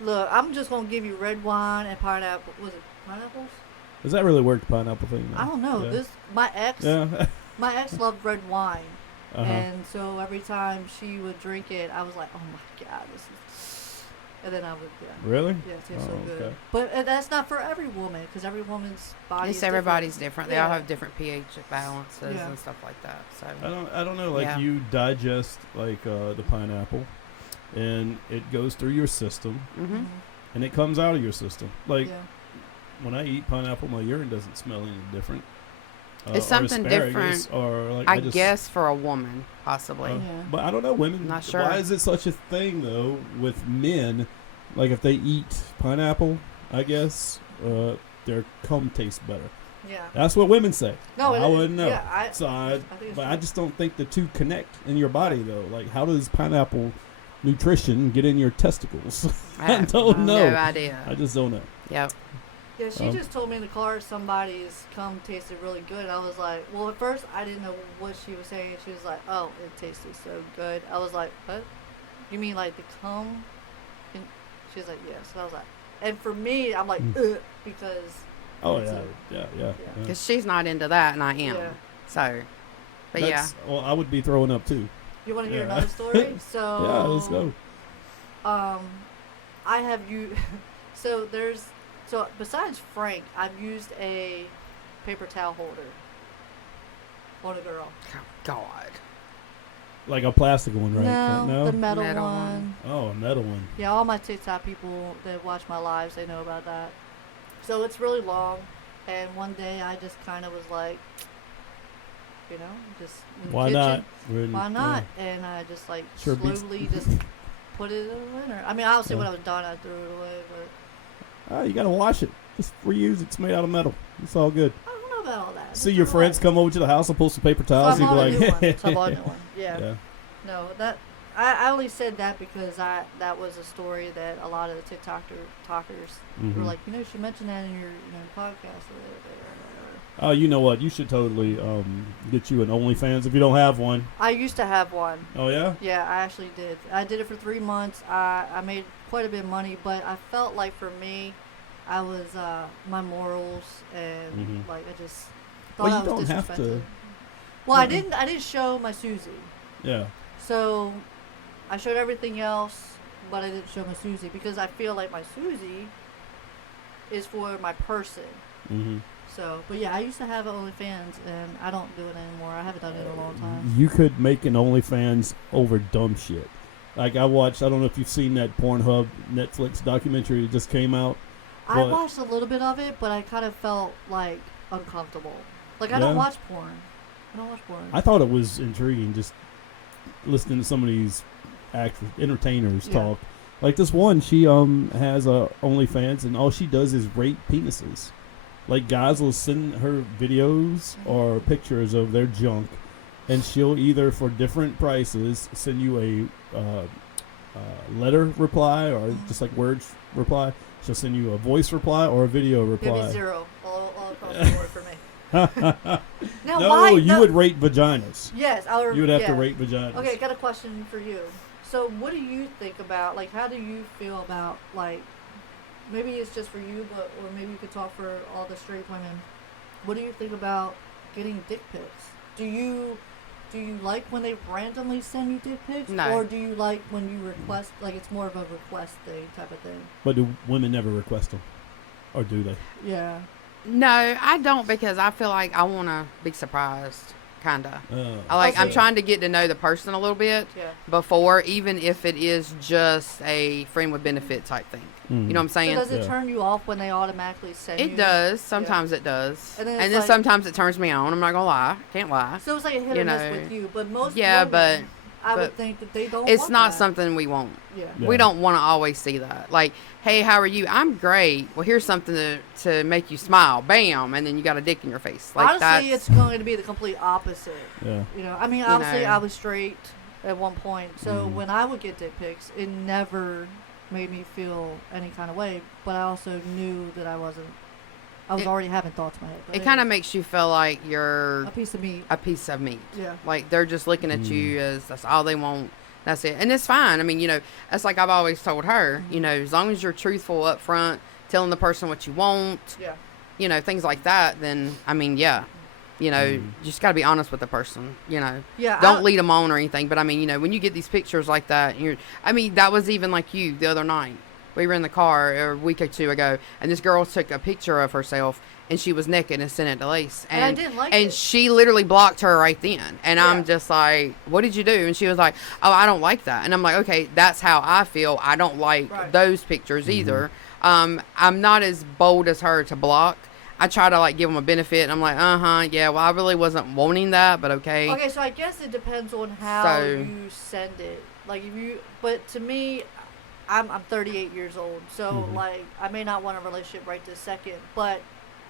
Look, I'm just gonna give you red wine and pineapple. Was it pineapples? Does that really work? The pineapple thing? I don't know. Yeah. My ex loved red wine, Uh-huh. and so every time she would drink it, I was like, oh my god, this is. And then I would, Really? yeah, it tastes so Oh, good. okay. But that's not for every woman, because every woman's body. It's is everybody's different. They all Yeah. have different pH balances Yeah. and stuff like that. So I don't know. Like Yeah. you digest like the pineapple, and it goes through your system, hmm and it comes out of your system. Like Yeah. when I eat pineapple, my urine doesn't smell any different. It's or something asparagus, different, Or like I just, guess for a woman, possibly. Uh, Yeah. But I don't know, women. Not sure. Why is it such a thing though with men? Like if they eat pineapple, I guess their cum tastes better. Yeah. That's what women say. No, I wouldn't know. Yeah, So I think it's but true. I just don't think the two connect in your body though. Like how does pineapple nutrition get in your testicles? I don't know. No idea. I just don't know. Yep. Yeah, she just told me in the car somebody's cum tasted really good. I was like, well, at first I didn't know what she was saying. She was like, oh, it tasted so good. I was like, what? You mean like the cum? And she was like, yes. And I was like, and for me, I'm like, because. Oh it's yeah, a- Because she's not into that, and I am. Yeah. So, but Well, I would be throwing up too. You want to hear Yeah. another story? So. Yeah, let's go. I have you. So besides Frank, I've used a paper towel holder on a girl. Oh, God. Like a plastic one, right? No, the metal, Metal one. one. Oh, a metal one. Yeah, all my TikTok people that watch my lives, they know about that. So it's really long, and one day I just kind of was like, just in the Why kitchen. not? Why not? And I just like Sure beats- slowly just put it in the winter. I mean, obviously when I was done, I threw it away, but Oh, you gotta wash it. Just reuse it. It's made out of metal. It's all good. I don't know about all that. See your friends come over to the house and pull some paper So towels. I and bought a you'd new be one. like, So I bought a new one. Yeah. yeah. No, I only said that because that was a story that a lot of the TikTokers were Mhm. like, you should mention that in your podcast. Oh, you know what? You should totally get you an OnlyFans if you don't have one. I used to have one. Oh yeah. Yeah, I actually did. I did it for 3 months. I made quite a bit of money, but I felt like for me, I was my morals and Mhm. like I just thought Well, I you was don't have to. disrespected. Well, I didn't show my Susie. Yeah. So I showed everything else, but I didn't show my Susie because I feel like my Susie is for my person. Mhm. So, but yeah, I used to have OnlyFans, and I don't do it anymore. I haven't done it in a long time. You could make an OnlyFans over dumb shit. Like I watched. I don't know if you've seen that Pornhub Netflix documentary that just came out. I But- watched a little bit of it, but I kind of felt like uncomfortable. Like I Yeah? don't watch porn. I don't watch porn. I thought it was intriguing just listening to some of these entertainers Yeah. talk. Like this one, she has a OnlyFans, and all she does is rate penises. Like guys will send her videos or pictures of their junk, and she'll either for different prices send you a letter reply or just like words reply. She'll send you a voice reply or a video Maybe reply. 0 all across the board for me. Now, No, why? you would rate vaginas. Yes, I would. You would have yeah. to rate vaginas. Okay, I got a question for you. So, what do you think about, like, how do you feel about, like, maybe it's just for you, but or maybe you could talk for all the straight women. What do you think about getting dick pics? Do you like when they randomly send you dick pics, No. or do you like when you request, like it's more of a request thing type of thing? But do women never request them? Or do they? Yeah. No, I don't because I feel like I want to be surprised. kinda. Oh. I'm trying to get to know the person a little bit Yeah. before, even if it is just a friend with benefit type thing. You know what I'm So saying? does it Yeah. turn you off when they automatically send you? It does. Sometimes it does. And then And it's then like- sometimes it turns me on. I'm not gonna lie. Can't lie. So it's like a hit You or miss know. with you, but most Yeah, women, I but would think that they don't. It's want not that. something we want. Yeah. Yeah. We don't want to always see that. Like, hey, how are you? I'm great. Well, here's something to make you smile. Bam. And then you got a dick in your face. Like, Honestly, it's going to be the complete opposite. Yeah. You know, I mean, obviously, know. I was straight at one point, so Mhm. when I would get dick pics, it never made me feel any kind of way. But I also knew that I was It- already having thoughts in my head. But it kind of anyways, makes you feel like you're a piece of meat. a piece of meat. Yeah. Like, they're just looking at you as that's all they want. That's it. And it's fine. I mean, you know, it's like I've always told her, you know, as long as you're truthful up front, telling the person what you want, Yeah. you know, things like that, then, I mean, yeah. You know, you just got to be honest with the person, you know. Yeah. Don't lead them on or anything. But, I mean, you know, when you get these pictures like that, I mean, that was even like you the other night. We were in the car a week or two ago, and this girl took a picture of herself, and she was naked and sent it to Lace. And I didn't like and it. she literally blocked her right then. And Yeah. I'm just like, what did you do? And she was like, oh, I don't like that. And I'm like, okay, that's how I feel. I don't like Right. those pictures either. I'm not as bold as her to block. I try to, like, give them a benefit. And I'm like, yeah, well, I really wasn't wanting that, but okay. Okay, so I guess it depends on how So- you send it. Like, but to me, I'm 38 years old, so like I may not want a relationship right this second, but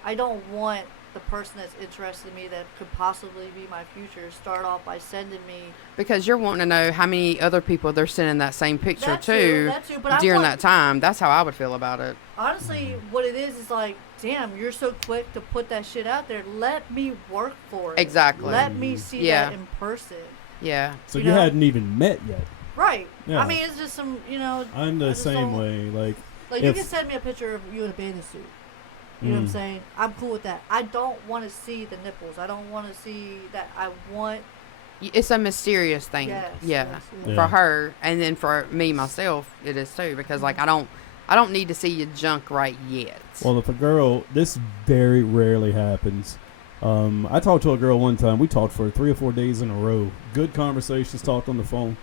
I don't want the person that's interested in me that could possibly be my future start off by sending me Because you're wanting to know how many other people they're sending that same picture that to too, but I during want, that time. That's how I would feel about it. honestly, what it is like, damn, you're so quick to put that shit out there. Let me work for it. Exactly. Let me see Yeah. that in person. Yeah. So You you know? hadn't even met yet. Right. Yeah. I mean, it's just some, I'm I the just same don't- way. Like, you If- can send me a picture of you in a bathing suit. You know what I'm Mm. saying? I'm cool with that. I don't want to see the nipples. I don't want to see that. I want. It's a mysterious thing. Yes, yeah. yes, Yeah. For her, and then for me myself, it is too. Because like I don't need to see your junk right yet. Well, if a girl, this very rarely happens. I talked to a girl one time. We talked for 3 or 4 days in a row. Good conversations, talked on the phone.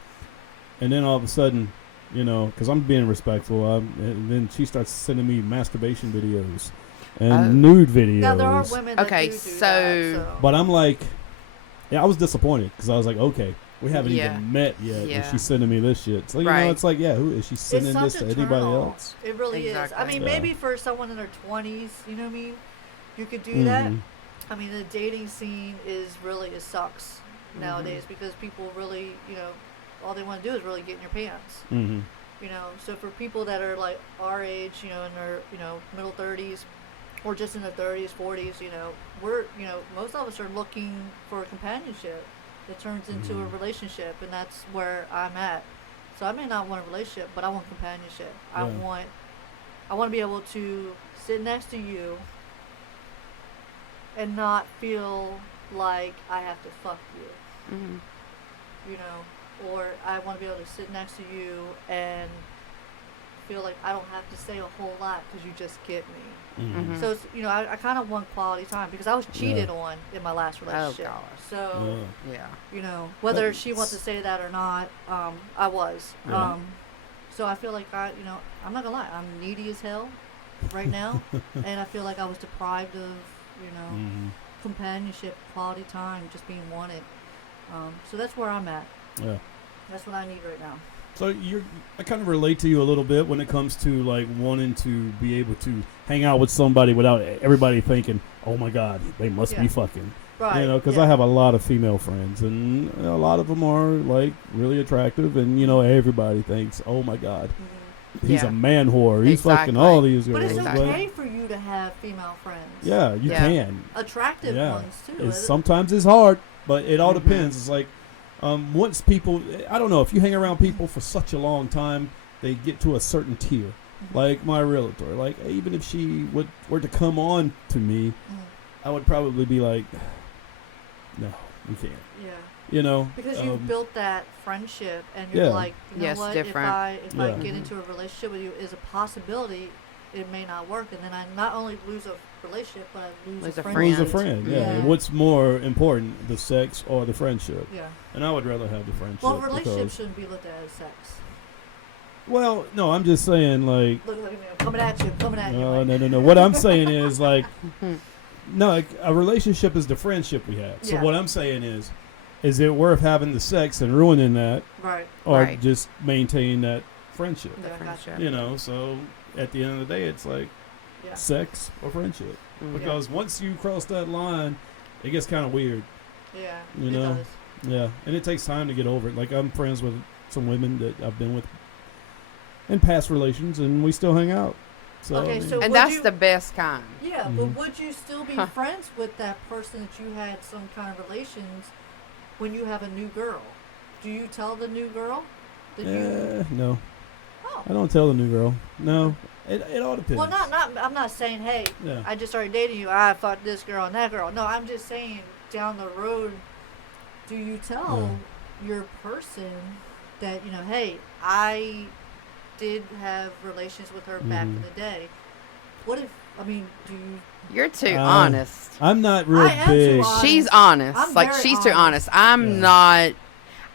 And then all of a sudden, because I'm being respectful, and then she starts sending me masturbation videos and nude videos. Now there are women that Okay, do so- that. So. But I'm like, yeah, I was disappointed because I was like, okay, we haven't Yeah. even met yet, Yeah. and she's sending me this shit. So Right. it's like, yeah, who is she sending it's this such to a anybody turn off. else? It really is. I Exactly. mean, Yeah. maybe for someone in their 20s, you know what I mean? You could do that. Mhm. I mean, the dating scene it sucks nowadays because people really, all they want to do is really get in your pants. Mm-hmm. So for people that are like our age, in their, middle 30s or just in their 30s, 40s, we're, most of us are looking for a companionship that turns into a relationship, and that's where I'm at. So I may not want a relationship, but I want companionship. I Yeah. want to be able to sit next to you and not feel like I have to fuck you. Mhm. Or I want to be able to sit next to you and feel like I don't have to say a whole lot because you just get me. Mm-hmm. Mhm. So it's, I kind of want quality time because I was cheated Yeah. on in my last relationship. gosh. So Yeah. whether But she wants to say that or not, I was. Yeah. So I feel like I'm not gonna lie, I'm needy as hell right now, and I feel like I was deprived of Mm-hmm. companionship, quality time, just being wanted. So that's where I'm at. Yeah. That's what I need right now. So I kind of relate to you a little bit when it comes to like wanting to be able to hang out with somebody without everybody thinking, "Oh my God, they must Yeah. be fucking." Right. Because yeah. I have a lot of female friends, and a lot of them are like really attractive, and everybody thinks, "Oh my God, Mhm. he's Yeah. a man whore. He's fucking Exactly. all these But girls." it's Exactly. okay for you to have female friends. Yeah, you Yeah. can. Attractive Yeah. ones too. Sometimes it's hard, but it all Mhm. depends. It's like once people, I don't know, if you hang around people for such a long time, they get to a certain tier. Mhm. Like my realtor, like even if she were to come on to me, Mhm. I would probably be like, no, we can't. Yeah. Because you've built that friendship, and you're Yeah. like, Yes, what? different. If I Yeah. get into a relationship with you, is a possibility it may not work, and then I not only lose a relationship, but I lose Lose a a friendship. Lose a friend, yeah. Yeah. And what's more important, the sex or the friendship? Yeah. And I would rather have the friendship. Well, relationships because, shouldn't be looked at as sex. well, no, I'm just saying, like, Look at me, I'm coming at you, no, like, no. What I'm saying is, like, no, like, a relationship is the friendship we have. So Yeah. what I'm saying is it worth having the sex and ruining that, right. or Right. just maintain that friendship? Yeah, I got friendship. You know, so at the end of the day, it's like Yeah. sex or friendship. Mhm. Because once you cross that line, it gets kind of weird. Yeah. You it know? does. Yeah, and it takes time to get over it. Like, I'm friends with some women that I've been with in past relations, and we still hang out. So, Okay, I mean, so- And Would that's you- the best kind. Yeah, Mhm. but would you still be Huh. friends with that person that you had some kind of relations when you have a new girl? Do you tell the new girl that you? no, Oh. I don't tell the new girl. No, it all depends. Well, not. I'm not saying, hey, Yeah. I just started dating you. I fucked this girl and that girl. No, I'm just saying down the road, do you tell your person that hey, I did have relations with her back in Mhm. the day? What if? I mean, do you? You're too Uh, honest. I'm not real I am too big. honest. She's honest. I'm Like, very she's too honest. honest. I'm Yeah. not.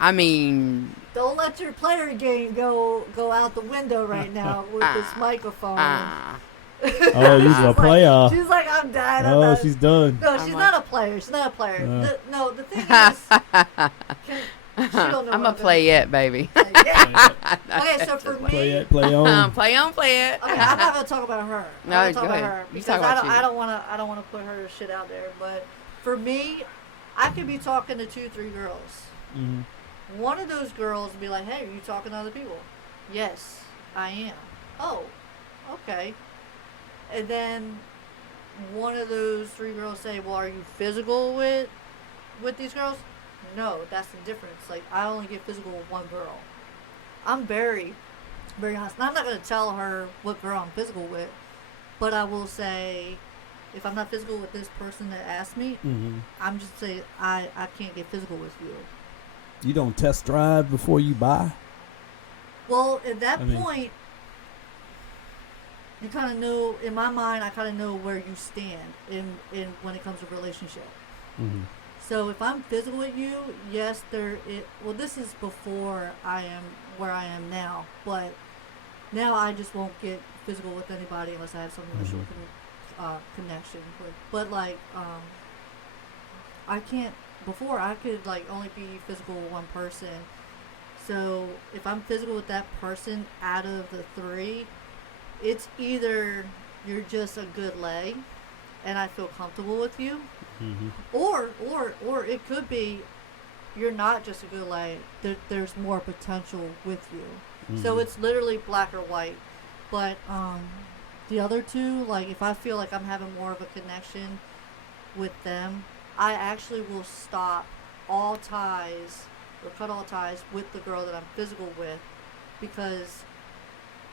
I mean, Don't let your player game go out the window right now with this microphone. Oh, you a player? She's like, I'm done. I'm Oh, done. she's done. No, I'm she's like- not a player. She's not a player. No. The thing is, she don't know I'm what a play it, baby. gonna say. Yeah. Okay, so for me, Play it, play on. Play on, play it. okay, I'm not gonna talk about her. I'm No, gonna talk go about ahead. her You because talk about you. I don't wanna put her shit out there. But for me, I could be talking to 2-3 girls. Mhm. One of those girls would be like, "Hey, are you talking to other people?" Yes, I am. Oh, okay. And then one of those 3 girls say, "Well, are you physical with these girls?" No, that's the difference. Like, I only get physical with one girl. I'm very, very honest. And I'm not gonna tell her what girl I'm physical with, but I will say, if I'm not physical with this person that asked me, Mhm. I'm just saying I can't get physical with you. You don't test drive before you buy. Well, at that I mean- point, you kind of know. In my mind, I kind of know where you stand in when it comes to relationship. Mhm. So if I'm physical with you, yes, well, this is before I am where I am now, but now I just won't get physical with anybody unless I have some initial connection with. But like, I can't. Before I could like only be physical with one person. So if I'm physical with that person out of the 3, it's either you're just a good lay, and I feel comfortable with you, Mhm. or it could be you're not just a good lay. There's more potential with you. So Mhm. it's literally black or white. But the other 2, like if I feel like I'm having more of a connection with them, I actually will stop all ties or cut all ties with the girl that I'm physical with because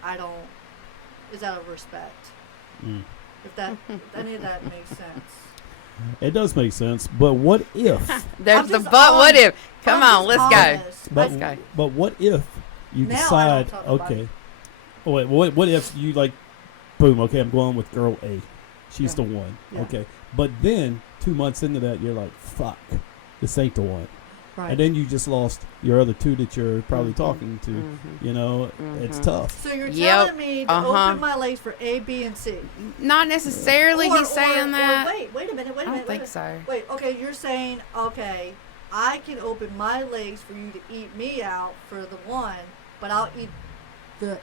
I don't. Is out of respect. Mm. If any of that makes sense. It does make sense, but what if? There's I'm the just but. What honest. if? Come I'm on, just let's go. honest. But, Let's go. but what if you Now I decide? don't tell nobody. Okay. Oh wait. What if you like? Boom. Okay, I'm going with girl A. She's Yeah. the one. Yeah. Okay. But then 2 months into that, you're like, fuck, this ain't the one. Right. And then you just lost your other 2 that you're probably Mhm. talking to. Mhm. You know, it's Mhm. tough. so you're Yep. telling me to Uh-huh. open my legs for A, B, and C. Not necessarily. Or- he's saying that. Wait a minute. I don't think so. Wait, okay, you're saying, okay, I can open my legs for you to eat me out for the one, but I'll eat the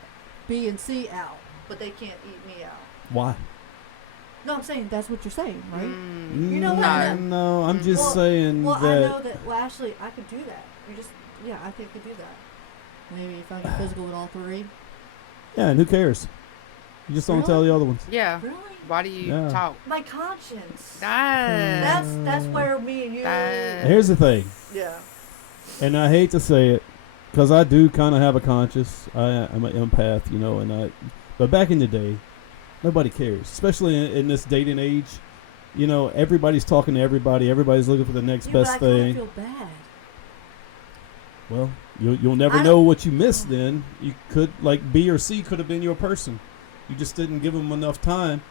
B and C out, but they can't eat me out. Why? No, I'm saying that's what you're saying, right? Mm, You know what? No. No, I'm just Well- saying Well, that. I know that. Well, actually, I could do that. I think I could do that. Maybe if I get physical with all 3. Yeah, and who cares? You just don't Really? tell the other ones. Yeah. Really? Why do you Yeah. talk? My conscience. That's That's where me and you. Here's the thing, Yeah. and I hate to say it, because I do kind of have a conscience. I'm an empath, you know, but back in the day, nobody cares, especially in this dating age. You know, everybody's talking to everybody. Everybody's looking for the next Yeah, best but I kinda thing. feel bad. Well, you'll never I know don't- what you missed. Then you could like B or C could have been your person. You just didn't give them enough time.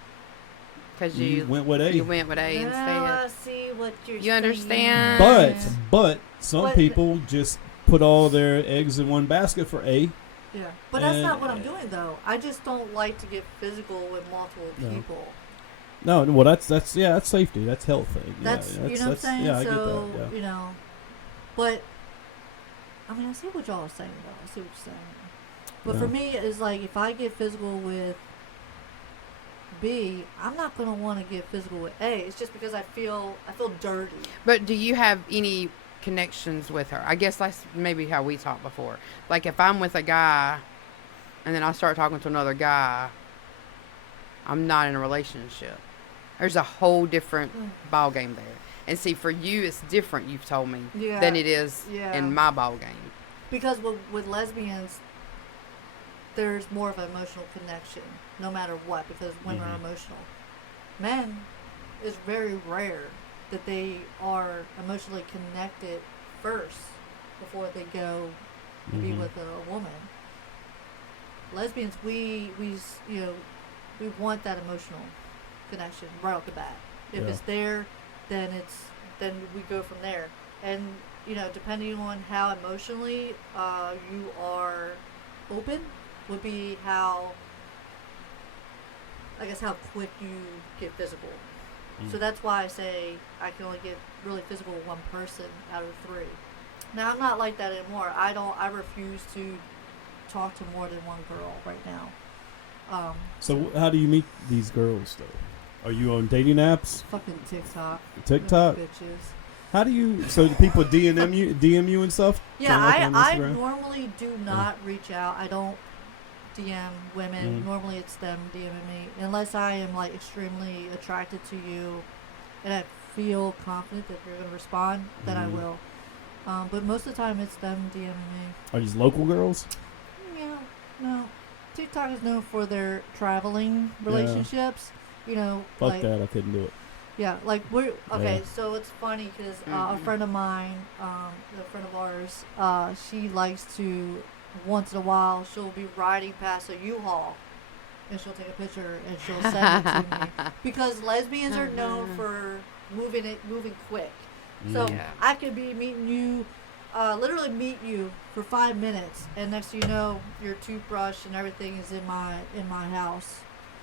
Because You went with A. You went with A Now instead. I see what you're You saying. understand? But some But- people just put all their eggs in one basket for A. Yeah, but that's And- not what I'm doing though. I just don't like to get physical with multiple No. people. No, well, that's safety. That's health thing. That's yeah, you know what I'm saying. Yeah, I So get that. Yeah. you know, but I mean, I see what y'all are saying though. I see what you're saying. But for Yeah. me, it's like if I get physical with B, I'm not gonna want to get physical with A. It's just because I feel dirty. But do you have any connections with her? I guess that's maybe how we talked before. Like if I'm with a guy and then I start talking to another guy, I'm not in a relationship. There's a whole different ball game there. And see, for you, it's different, you've told me, Yeah. than it is Yeah. in my ball game. Because with lesbians, there's more of an emotional connection, no matter what, because women are emotional. Men, it's very rare that they are emotionally connected first before they go and be with a woman. Lesbians, we want that emotional connection right off the bat. If Yeah. it's there, then we go from there. And depending on how emotionally you are open, would be how quick you get physical. So that's why I say I can only get really physical with one person out of 3. Now I'm not like that anymore. I refuse to talk to more than one girl right now. So how do you meet these girls though? Are you on dating apps, Fucking TikTok. TikTok? Bitches. How do you? So do people DM you and stuff? Yeah, Kinda like I on Instagram? normally do not reach out. I don't DM women. Mhm. Normally it's them DMing me. Unless I am like extremely attracted to you and I feel confident that you're going to respond, then I Mhm. will. But most of the time it's them DMing me. Are these local girls? Yeah, no. TikTok is known for their traveling relationships. Fuck like, that! I couldn't do it. yeah, like we're okay. Yeah. So it's funny because a friend of mine, a friend of ours, she likes to once in a while she'll be riding past a U-Haul, and she'll take a picture and she'll send it to me because lesbians are known for moving quick. So Yeah. I could be meeting you, literally meet you for 5 minutes, and next thing you know, your toothbrush and everything is in my house.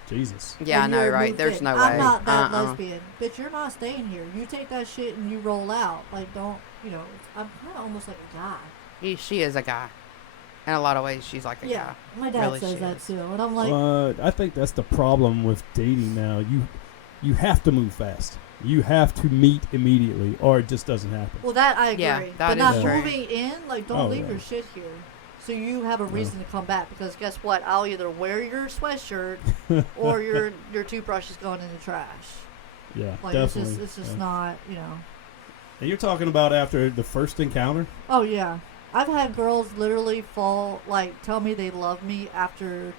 Jesus. Yeah, I And know, you're right? moved There's in. no way. I'm not that Uh-uh. lesbian. Bitch, you're not staying here. You take that shit and you roll out. Like, don't, I'm kind of almost like a guy. She is a guy. In a lot of ways, she's like a Yeah, guy. my dad Really says she that is. too. And I'm like, I think that's the problem with dating now. You have to move fast. You have to meet immediately, or it just doesn't happen. well, that I agree. Yeah, that but is not true. moving in, like, don't Oh, leave yeah. your shit here. So you have a reason to come back because guess what? I'll either wear your sweatshirt or your toothbrush is going in the trash. Yeah, Like definitely. it's just yeah. not, And you're talking about after the first encounter? Oh yeah, I've had girls literally tell me they love me after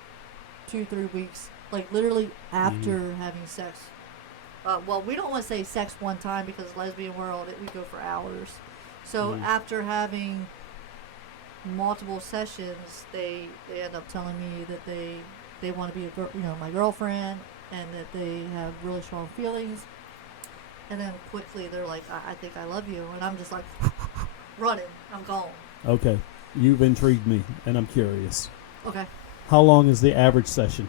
2-3 weeks, like literally after having sex. Well, we don't want to say sex one time because lesbian world we go for hours. So after having multiple sessions, they end up telling me that they want to be my girlfriend, and that they have really strong feelings. And then quickly they're like, I think I love you, and I'm just like running, I'm gone. Okay, you've intrigued me, and I'm curious. Okay. How long is the average session?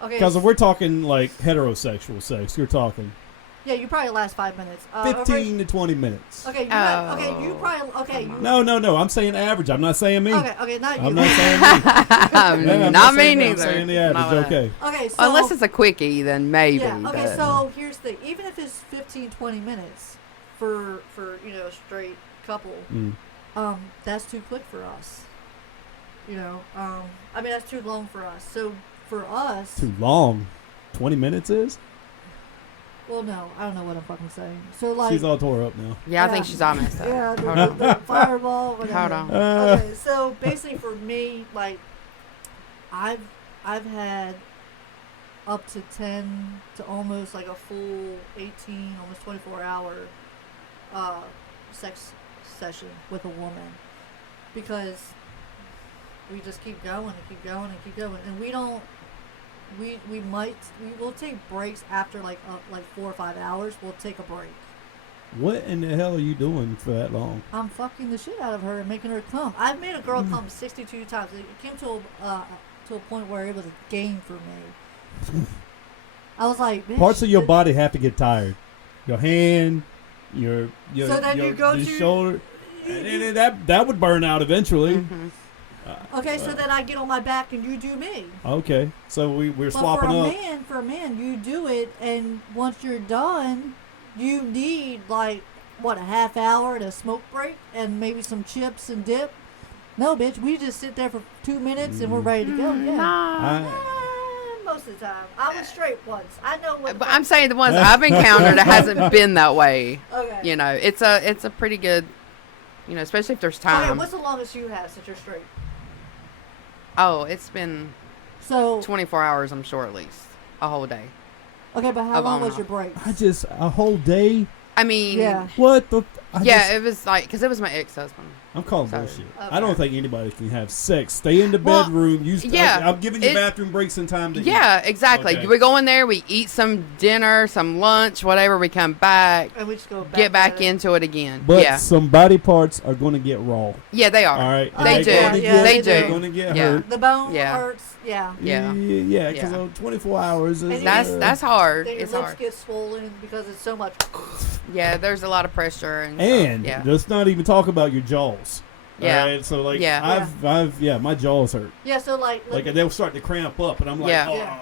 Okay. Because if we're talking like heterosexual sex, you're talking Yeah, you probably last 5 minutes. 15 to 20 minutes. Okay, you No. I'm saying average. I'm not saying me. Okay, not you. I'm not saying me. Yeah, I'm Not me saying neither. I'm saying the average. Not that. Okay. Okay, so Unless it's a quickie, then maybe. yeah. Okay, but- so here's the thing. Even if it's 15-20 minutes for a straight couple, that's too quick for us. I mean that's too long for us. So for us, Too long. 20 minutes is? well, no, I don't know what I'm fucking saying. So like, She's all tore up now. yeah, I think she's all messed up. yeah, Hold on. the fireball. Whatever. Hold on. Okay, so basically for me, like, I've had up to 10 to almost like a full 18, almost 24-hour sex session with a woman, because we just keep going and keep going and keep going, and we don't. We will take breaks after like 4 or 5 hours. We'll take a break. What in the hell are you doing for that long? I'm fucking the shit out of her and making her come. I've made a girl come 62 times. It came to a point where it was a game for me. I was like, bitch, Parts of your body have to get tired. Your hand, your So then you go the to- shoulder. And that would burn out eventually. Mhm. Okay, so then I get on my back and you do me. Okay, so we're But swapping up. For a man, you do it, and once you're done, you need like a half hour and a smoke break and maybe some chips and dip. No, bitch, we just sit there for 2 minutes and we're ready to go. Yeah. Most of the time, I was straight once. I know what. But I'm saying the ones I've encountered, it hasn't been that way. Okay. You know, it's a pretty good, you know, especially if there's Okay, time. what's the longest you have since you're straight? Oh, it's been So 24 hours, I'm sure, at least a whole day. okay, but how Of long on was and your break? A whole day. I mean, Yeah. What the? it was like, because it was my ex-husband. I'm calling Sorry. bullshit. Okay. I don't think anybody can have sex. Stay in the Well, bedroom. yeah, I'm giving you it- bathroom breaks and time to eat. Yeah, exactly. Okay. We go in there, we eat some dinner, some lunch, whatever. We come back, And we just go back get back at it. into it again. But yeah, some body parts are going to get raw. yeah, they are. All right. Oh, They do. yeah, yeah, They They're do. going to get Yeah. hurt. The bone Yeah. hurts. Yeah. Yeah. Yeah. Because Yeah. 24 hours is. And That's hard. Then your It's lips hard. get swollen because it's so much. Yeah, there's a lot of pressure and And stuff. let's not even talk about your jaws. Yeah. All right. So like, Yeah. I've my jaws hurt. Yeah. So like They'll start to cramp up, and I'm like, Yeah. oh. Yeah.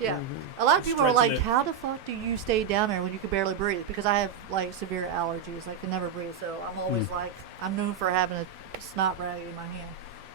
Yeah. Mhm. A lot of people are Stretching like, it. how the fuck do you stay down there when you can barely breathe? Because I have like severe allergies. I can never breathe. So I'm always like, I'm known for having a snot rag in my hand.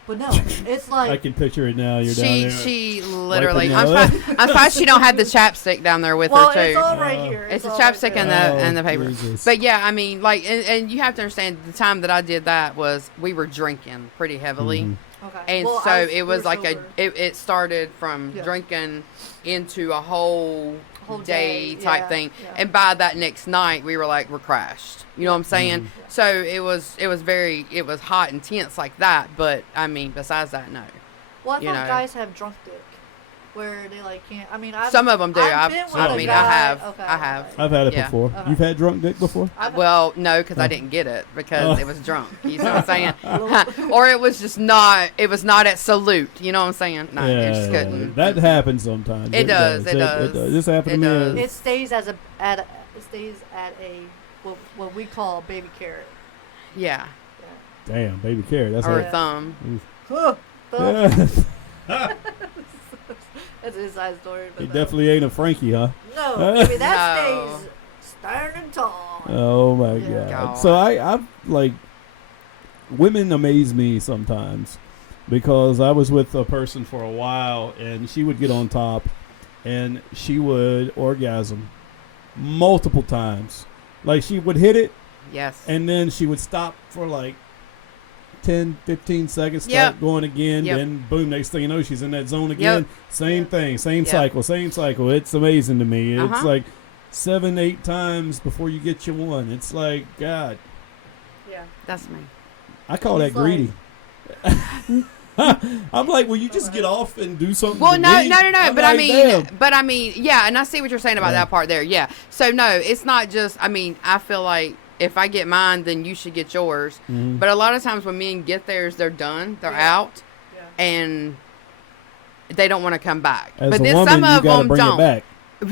But no, it's I like, can picture it now. You're down there. She literally. Wiping I'm your surprised she don't have the chapstick down there with well, her it's too. all right here. It's a all right chapstick there. and the paper. Jesus. But yeah, I mean, like, and you have to understand the time that I did that was we were drinking pretty heavily, Mhm. Okay. and Well, so we it was were like sober. it started from Yeah. drinking into a whole day type yeah, thing, yeah. and by that next night we were crashed. You know what I'm saying? Mhm. So it was hot and tense like that. But I mean, besides that, no. Well, I you thought know. guys have drunk dick, where they like can't. I mean, Some of them do. I've been with I a mean, guy. I have. Okay, I have. right. I've had it Yeah. before. Okay. You've had drunk dick before? Well, no, because I Oh. didn't get it because Oh. it was drunk. You know what I'm saying? Or it was just not. It was not at salute. You know what I'm saying? No, it just couldn't. That happens sometimes. It does. It does. This happened It to does. me. It stays at a what we call a baby carrot. Yeah, Damn, baby carrot. That's or like, a thumb. Huh. yeah. That's an inside story. But He no. definitely ain't a Frankie, huh? No, baby, that No. stays standing tall. Oh my Yeah. god. God. So I'm like, women amaze me sometimes because I was with a person for a while and she would get on top and she would orgasm multiple times. Like she would hit it Yes. and then she would stop for like 10, 15 seconds, start Yep. going again, Yep. then boom, next thing you know, she's in that zone again. Same Yeah. thing, same Yep. cycle. It's amazing to me. It's Uh-huh. like 7, 8 times before you get your one. It's like, God, Yeah. That's me. I call He's that greedy. I'm like, will you just get off and do something? Well, to no, me? no. I'm But like, damn. I mean, yeah, and I see what you're saying about Yeah. that part there. Yeah. So no, it's not just. I mean, I feel like if I get mine, then you should get yours. Mhm. But a lot of times when men get theirs, they're done. They're Yeah. out, Yeah. and they don't want to come back. As but a then woman, some you of gotta them bring don't. it back.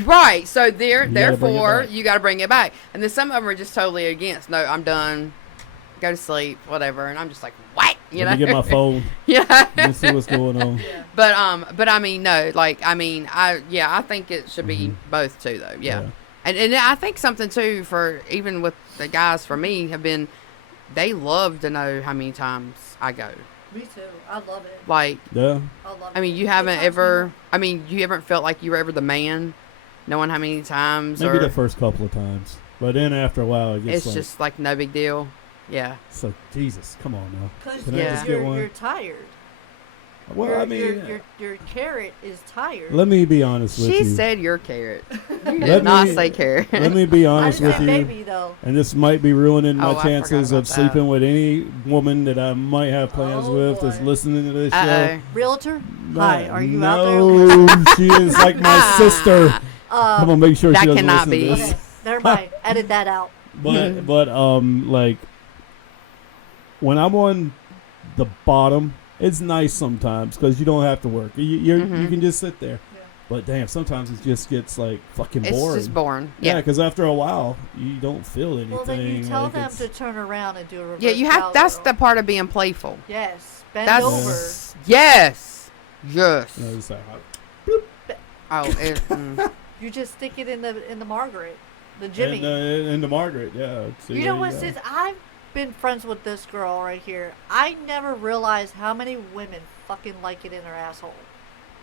Right. So You gotta bring it therefore, back. you got to bring it back. And then some of them are just totally against. No, I'm done. Go to sleep, whatever. And I'm just like, what? You Let know? me get my phone. yeah. Let me see what's going on. Yeah. But I mean, no. Like, I mean, I think it should be Mhm. both too, though. Yeah. And I think something too for even with the guys for me have been, they love to know how many times I go. Me too. I love it. Like, Yeah. I love it. I mean, you It haven't turns ever. me I mean, you haven't felt like you were ever the man, knowing how many times, Maybe or the first couple of times, but then after a while, it gets it's like, just like no big deal. Yeah. it's like, Jesus, come on now. Because Can I Yeah. just get one? you're tired. Well, your, I mean, your carrot is tired. let me be honest with She you. said your carrot. You Let did not me- say carrot. Let me be I honest didn't with say you. baby though. And this might be ruining my Oh, I forgot chances about of sleeping that. with any woman that I might have plans Oh, with that's boy. listening to this show. Uh-oh. Realtor? Nah, Hi, are you out there? No, she is like my sister. I'm gonna make sure That she doesn't cannot listen to be. this. Okay, never mind. Edit that out. But like when I'm on the bottom, it's nice sometimes because you don't have to work. You can just sit there. Yeah. But damn, sometimes it just gets like fucking It's boring. just boring. Yeah, Yeah. because after a while, you don't feel anything. Well, then you tell like them it's- to turn around and do a reverse Yeah, you have. That's the cowgirl. part of being playful. Yes, bend That's over. yes, yes. No, it's like, Oh, You just stick it in the Margaret, the Jimmy. and the Margaret, yeah. See, You there know what? go. Since I've been friends with this girl right here, I never realized how many women fucking like it in their asshole.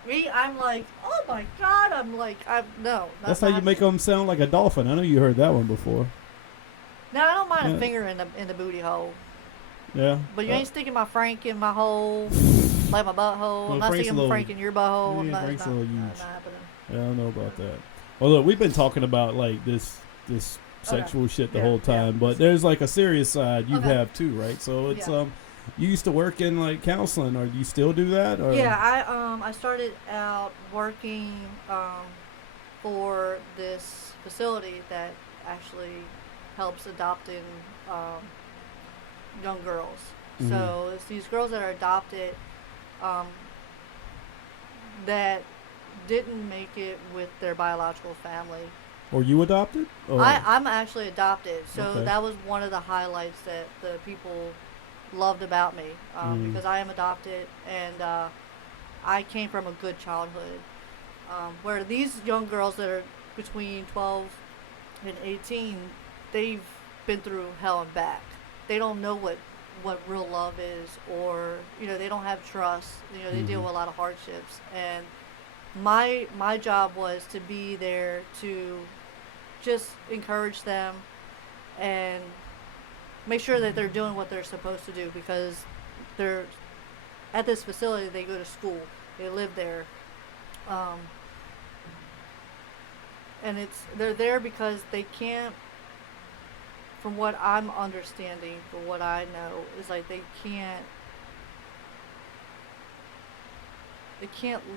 Me, I'm like, oh my god, no. That's how you make them sound like a dolphin. I know you heard that one before. No, I don't mind Yeah. a finger in the booty hole, Yeah. but you ain't sticking my Frank in my hole, like my butthole. Well, I'm not Frank's sticking a my little- Frank in your butthole. Yeah, I'm not, Frank's it's a not, little not, huge. not happening. Yeah, I don't know about that. Well, look, we've been talking about like this sexual shit the Yeah, whole time, but there's like a serious side you Okay. have too, right? So it's Yeah. you used to work in like counseling, or do you still do that? Or Yeah, I started out working for this facility that actually helps adopting young girls. Mhm. So it's these girls that are adopted that didn't make it with their biological family. Or you adopted? Or? I'm actually adopted, so Okay. that was one of the highlights that the people loved about me because I am adopted and I came from a good childhood. Where these young girls that are between 12 and 18, they've been through hell and back. They don't know what real love is, or they don't have trust. They deal with a lot of hardships, and my job was to be there to just encourage them and make sure that they're doing what they're supposed to do, because they're at this facility. They go to school, they live there, and they're there because they can't, from what I'm understanding, from what I know, is like they can't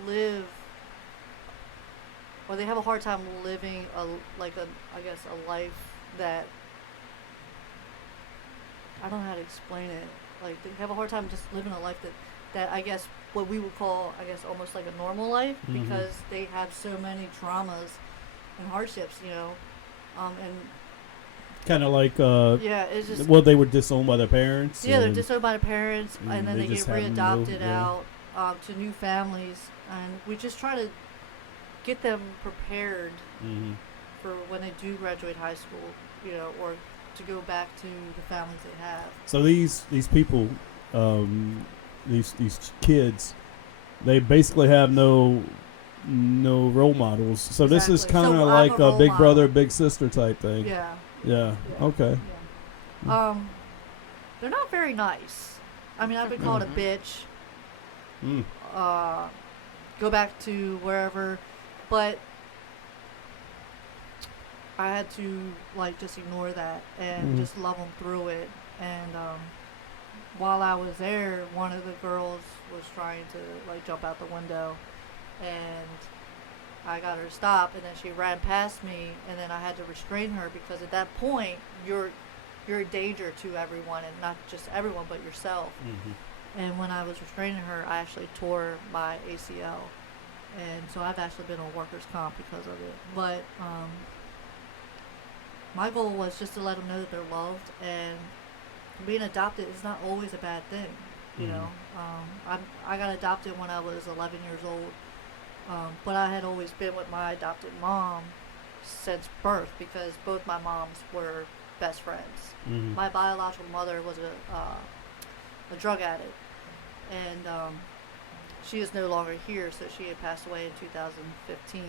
live, or they have a hard time living a life that, I don't know how to explain it. Like, they have a hard time just living a life that I guess what we would call, I guess, almost like a normal life, because they have so many traumas and hardships, and Kind of like yeah, it's just well, they were disowned by their parents. yeah, they're and- disowned by their parents, and then they they just get have no- readopted yeah. out to new families, and we just try to get them prepared for when they do graduate high school, or to go back to the families they have. So these people, these kids, they basically have no role models. So this is Exactly. kind of So I'm like a a role big model. brother, big sister type thing. Yeah. Yeah. Yeah. Okay. Yeah. They're not very nice. I mean, I've been called a bitch. Mm. Go back to wherever, but I had to just ignore that and just love them through it. And while I was there, one of the girls was trying to jump out the window, and I got her to stop, and then she ran past me, and then I had to restrain her, because at that point you're a danger to everyone, and not just everyone but yourself. And when I was restraining her, I actually tore my ACL, and so I've actually been on workers' comp because of it. But my goal was just to let them know that they're loved, and being adopted is not always a bad thing. I got adopted when I was 11 years old, but I had always been with my adopted mom since birth, because both my moms were best friends. My biological mother was a drug addict, and she is no longer here, so she had passed away in 2015.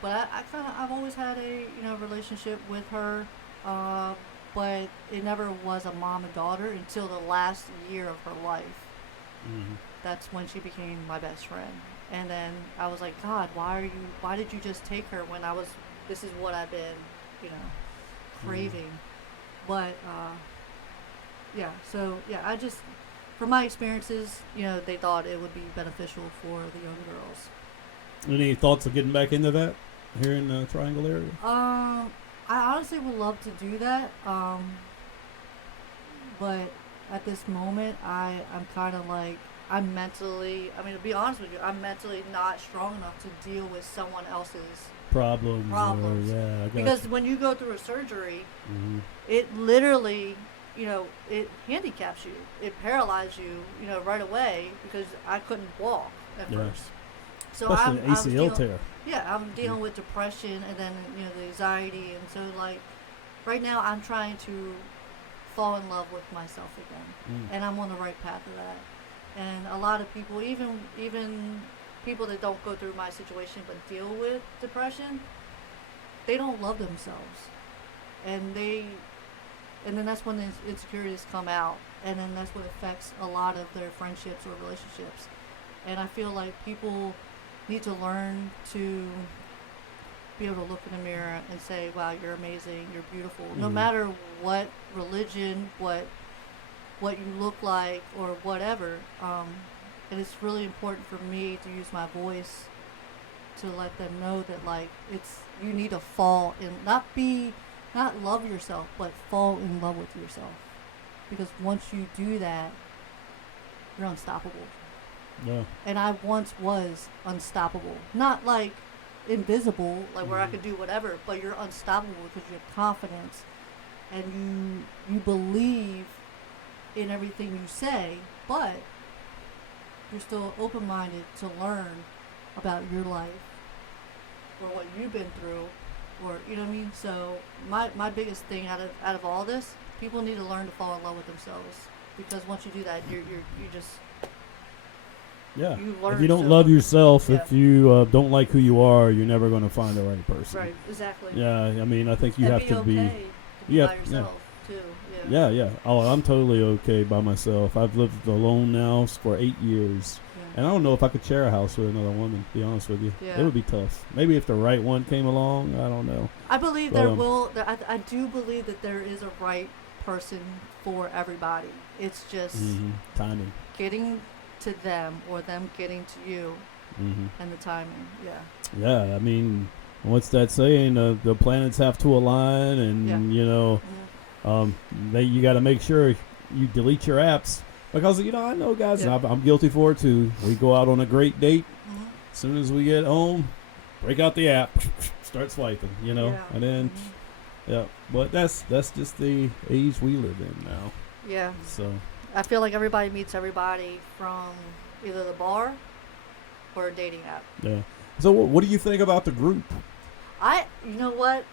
But I've always had a relationship with her, but it never was a mom and daughter until the last year of her life. Mhm. That's when she became my best friend. And then I was like, God, why did you just take her when this is what I've been, craving. But, yeah, so, yeah, from my experiences, they thought it would be beneficial for the young girls. Any thoughts of getting back into that here in the Triangle area? I honestly would love to do that, but at this moment, I'm kind of like, to be honest with you, I'm mentally not strong enough to deal with someone else's Problems. problems. I got Because you. when you go through a surgery, Mhm. it literally, it handicaps you. It paralyzes you, right away because I couldn't walk at Yeah. first. So Especially an I was ACL dealing, tear. yeah, I'm dealing with depression and then, the anxiety. And so, like, right now I'm trying to fall in love with myself again. And I'm on the right path of that. And a lot of people, even people that don't go through my situation but deal with depression, they don't love themselves. And then that's when the insecurities come out. And then that's what affects a lot of their friendships or relationships. And I feel like people need to learn to be able to look in the mirror and say, wow, you're amazing, you're beautiful. No matter what religion, what you look like, or whatever. And it's really important for me to use my voice to let them know that, like, you need to fall in, not love yourself, but fall in love with yourself. Because once you do that, you're unstoppable. Yeah. And I once was unstoppable. Not like invisible, like where I could do whatever, but you're unstoppable because you have confidence and you believe in everything you say, but you're still open-minded to learn about your life or what you've been through, or you know what I mean. So my biggest thing out of all this, people need to learn to fall in love with themselves, because once you do that, you just Yeah. you learn. If you don't so love much. yourself, Yeah. if you don't like who you are, you're never going to find the right person. Right, exactly. Yeah. I mean, I think you and have be to be. okay to be Yeah, by yourself too. Yeah, yeah. Oh, I'm totally okay by myself. I've lived alone now for 8 years. And I don't know if I could share a house with another woman, to be honest with you. Yeah. It would be tough. Maybe if the right one came along, I don't know. I believe But, I do believe that there is a right person for everybody. It's just timing. getting to them or them getting to you and the timing. Yeah. Yeah, I mean, what's that saying? The planets have to align, and you got to make sure you delete your apps, because I know guys, and I'm guilty for it too. We go out on a great date. As soon as we get home, break out the app, start swiping, and then but that's just the age we live in now. Yeah. So I feel like everybody meets everybody from either the bar or a dating app. yeah. So what do you think about the group? You know what?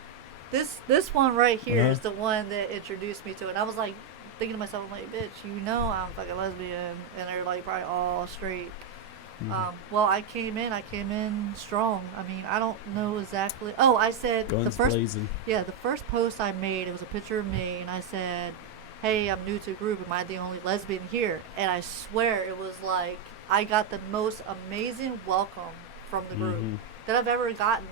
This one right here Uh-huh. is the one that introduced me to it. And I was like thinking to myself, I'm like, bitch, I'm fucking lesbian, and they're like probably all straight. Well, I came in strong. I mean, I don't know exactly. Oh, I said Guns blazing. the first post I made, it was a picture of me, and I said, hey, I'm new to the group. Am I the only lesbian here? And I swear it was like I got the most amazing welcome from the group that I've ever gotten.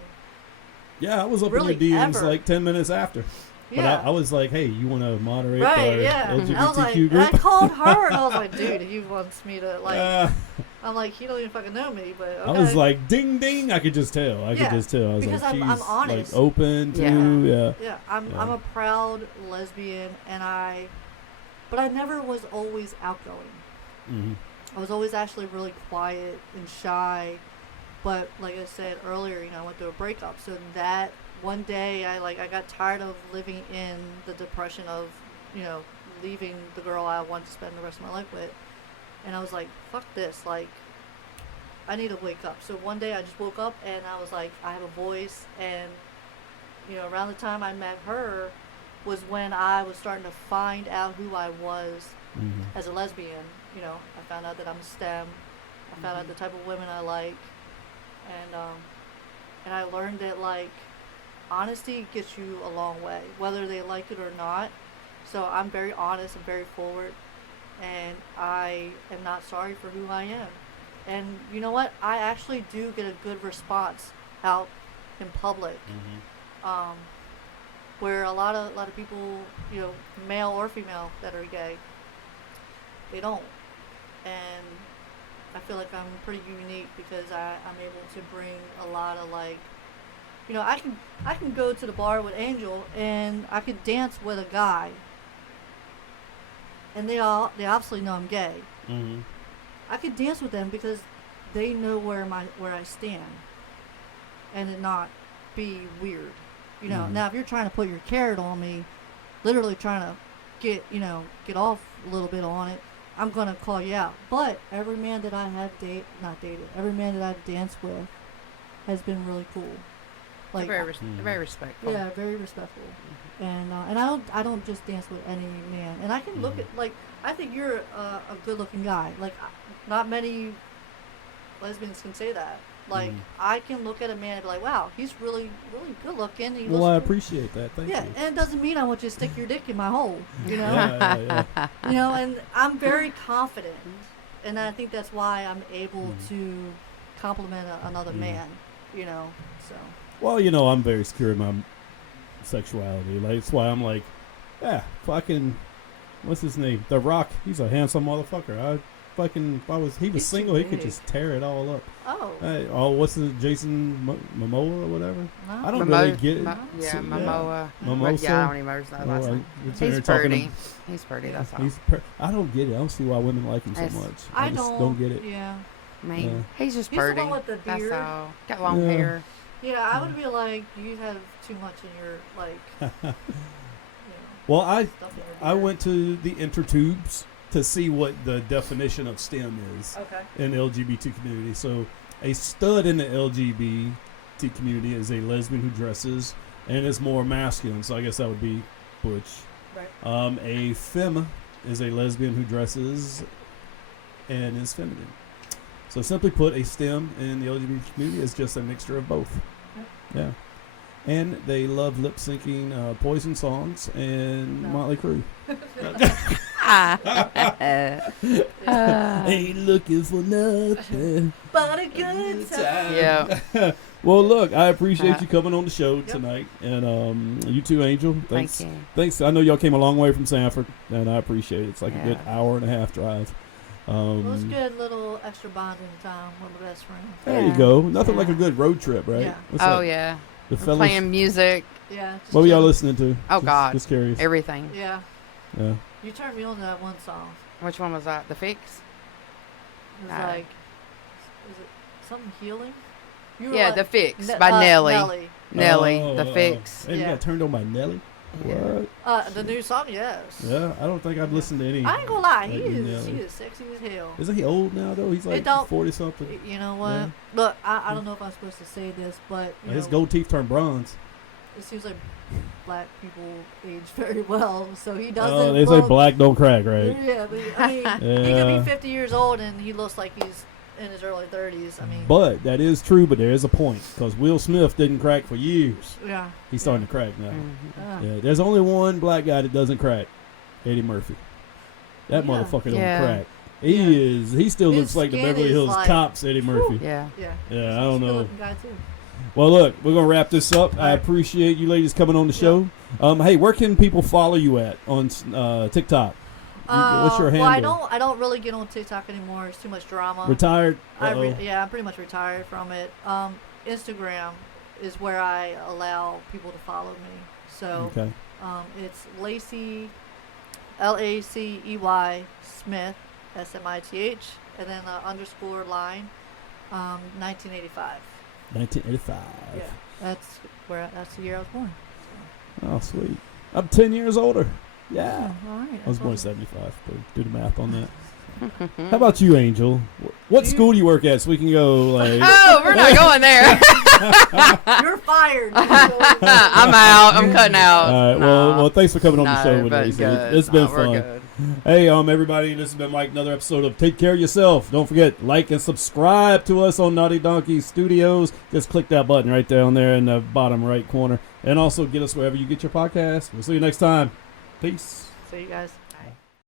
Yeah, I was up Really, in your DMs ever. like 10 minutes after. Yeah. But I was like, hey, you want to moderate Right, our yeah. LGBTQ I was like, group? and I called her, and I was like, dude, he wants me to, like, I'm like, he don't even fucking know me, but okay. I was like, ding, ding. I could just tell. I Yeah, was because like, I'm she's honest. like open to, Yeah, I'm a proud lesbian, but I never was always outgoing. I was always actually really quiet and shy, but like I said earlier, I went through a breakup, so that one day I got tired of living in the depression of, leaving the girl I wanted to spend the rest of my life with, and I was like, fuck this, like, I need to wake up. So one day I just woke up and I was like, I have a voice, and around the time I met her was when I was starting to find out who I was as a lesbian. I found out that I'm STEM. I found out the type of women I like, and I learned that, like, honesty gets you a long way, whether they like it or not. So I'm very honest and very forward, and I am not sorry for who I am. And you know what? I actually do get a good response out in public, where a lot of people, you know, male or female that are gay, they don't. And I feel like I'm pretty unique because I'm able to bring a lot of, like, you know, I can go to the bar with Angel and I could dance with a guy, and they obviously know I'm gay. I could dance with them because they know where I stand, and it not be weird. You know, now if you're trying to put your carrot on me, literally trying to get off a little bit on it, I'm gonna call you out. But every man that I have every man that I've danced with has been really cool. Like They're very respectful. yeah, very respectful. And I don't just dance with any man. And I can look at, like, I think you're a good looking guy. Like, not many lesbians can say that. Like, I can look at a man and be like, wow, he's really, really good looking. He Well, I looks good. appreciate that. Thank you. Yeah, and it doesn't mean I want you to stick your dick in my hole, you know? Yeah. You know, and I'm very confident. And I think that's why I'm able to compliment another man, you know, so. Well, you know, I'm very secure in my sexuality. Like, that's why I'm like, yeah, fucking, what's his name? The Rock. He's a handsome motherfucker. If he was single, he could just tear it all up. Oh. What's his Jason Momoa or whatever? No. I don't really get it. Momoa. Mimosa? Yeah, I don't even know his last name. He's pretty. He's pretty, that's all. I don't get it. I don't see why women like him so Yes. much. I just don't get it. Yeah. I mean, he's just He's the pretty. one with the That's beard. all. Got long Yeah. hair. Yeah, I would be like, you have too much in your, like, you know, Well, stuff in your I beard. went to the intertubes to see what the definition of STEM is Okay. in the LGBT community. So a stud in the LGBT community is a lesbian who dresses and is more masculine. So I guess that would be butch. Right. A femme is a lesbian who dresses and is feminine. So simply put, a STEM in the LGBT community is just a mixture of both. Yeah. And they love lip syncing Poison songs and Motley Crue. Ain't looking for nothing But a good time. Yeah. Well, look, I appreciate you coming on the show tonight, and you too, Angel. Thanks. Thank you. Thanks. I know y'all came a long way from Sanford, and I appreciate it. It's like a good Yeah. hour and a half drive. It was good little extra bonding time with my best friend. There you Yeah. go. Nothing like a Yeah. good road trip, right? Yeah. What's Oh up? yeah. The We're fellas. playing music, Yeah. just What were y'all chill. listening to? Oh, God. Just curious. everything. Yeah. Yeah. You turned me on to that one song. Which one was that? The Fix? It was like, is it something healing? You were Yeah, like, The Fix by Nelly. Nelly, Oh, The Fix. Hey, you Yeah. got turned on by Nelly? Yeah. What? The new song, yes. Yeah, I don't think I've listened to any. I ain't gonna lie, like he Nelly. is sexy as hell. Isn't he old now though? He's like don't- 40 something. You know what? Yeah. Look, I don't know if I'm supposed to say this, but you His know, gold teeth turned bronze. it seems like black people age very well, so he doesn't. Oh, they say look- black don't crack, right? Yeah, but I mean, he Yeah. could be 50 years old and he looks like he's in his early 30s. I mean, But that is true, but there is a point because Will Smith didn't crack for years. yeah. He's starting to crack now. Mhm. Yeah, there's only one black guy that doesn't crack, Eddie Murphy. That Yeah. motherfucker don't Yeah. crack. Yeah. He still His looks like the skin Beverly is Hills like- Cops, Eddie Murphy. Yeah. Yeah. Yeah, I He's don't a know. good-looking guy too. Well, look, we're gonna wrap this up. I Alright. appreciate you ladies coming on the show. Hey, where can people follow you at on TikTok? What's your handle? Well, I don't really get on TikTok anymore. It's too much drama. Retired? Yeah, I'm pretty much retired from it. Instagram is where I allow people to follow me. So Okay. it's Lacey, Lacey Smith, SMITH, and then underscore line, 1985. 1985. Yeah, that's the year I was born. Oh, sweet. I'm 10 years older. Yeah. All right. I was born in 75, but do the math on that. How about you, Angel? What You- school do you work at so we can go, like... Oh, we're not going there. You're fired. I'm out. I'm cutting out. All right, well, thanks for coming on the show with but us. good. It's been No, we're fun. good. Hey, everybody, this has been Mike. Another episode of Take Care of Yourself. Don't forget, like and subscribe to us on Naughty Donkey Studios. Just click that button right down there in the bottom right corner, and also get us wherever you get your podcast. We'll see you next time. Peace. See you guys.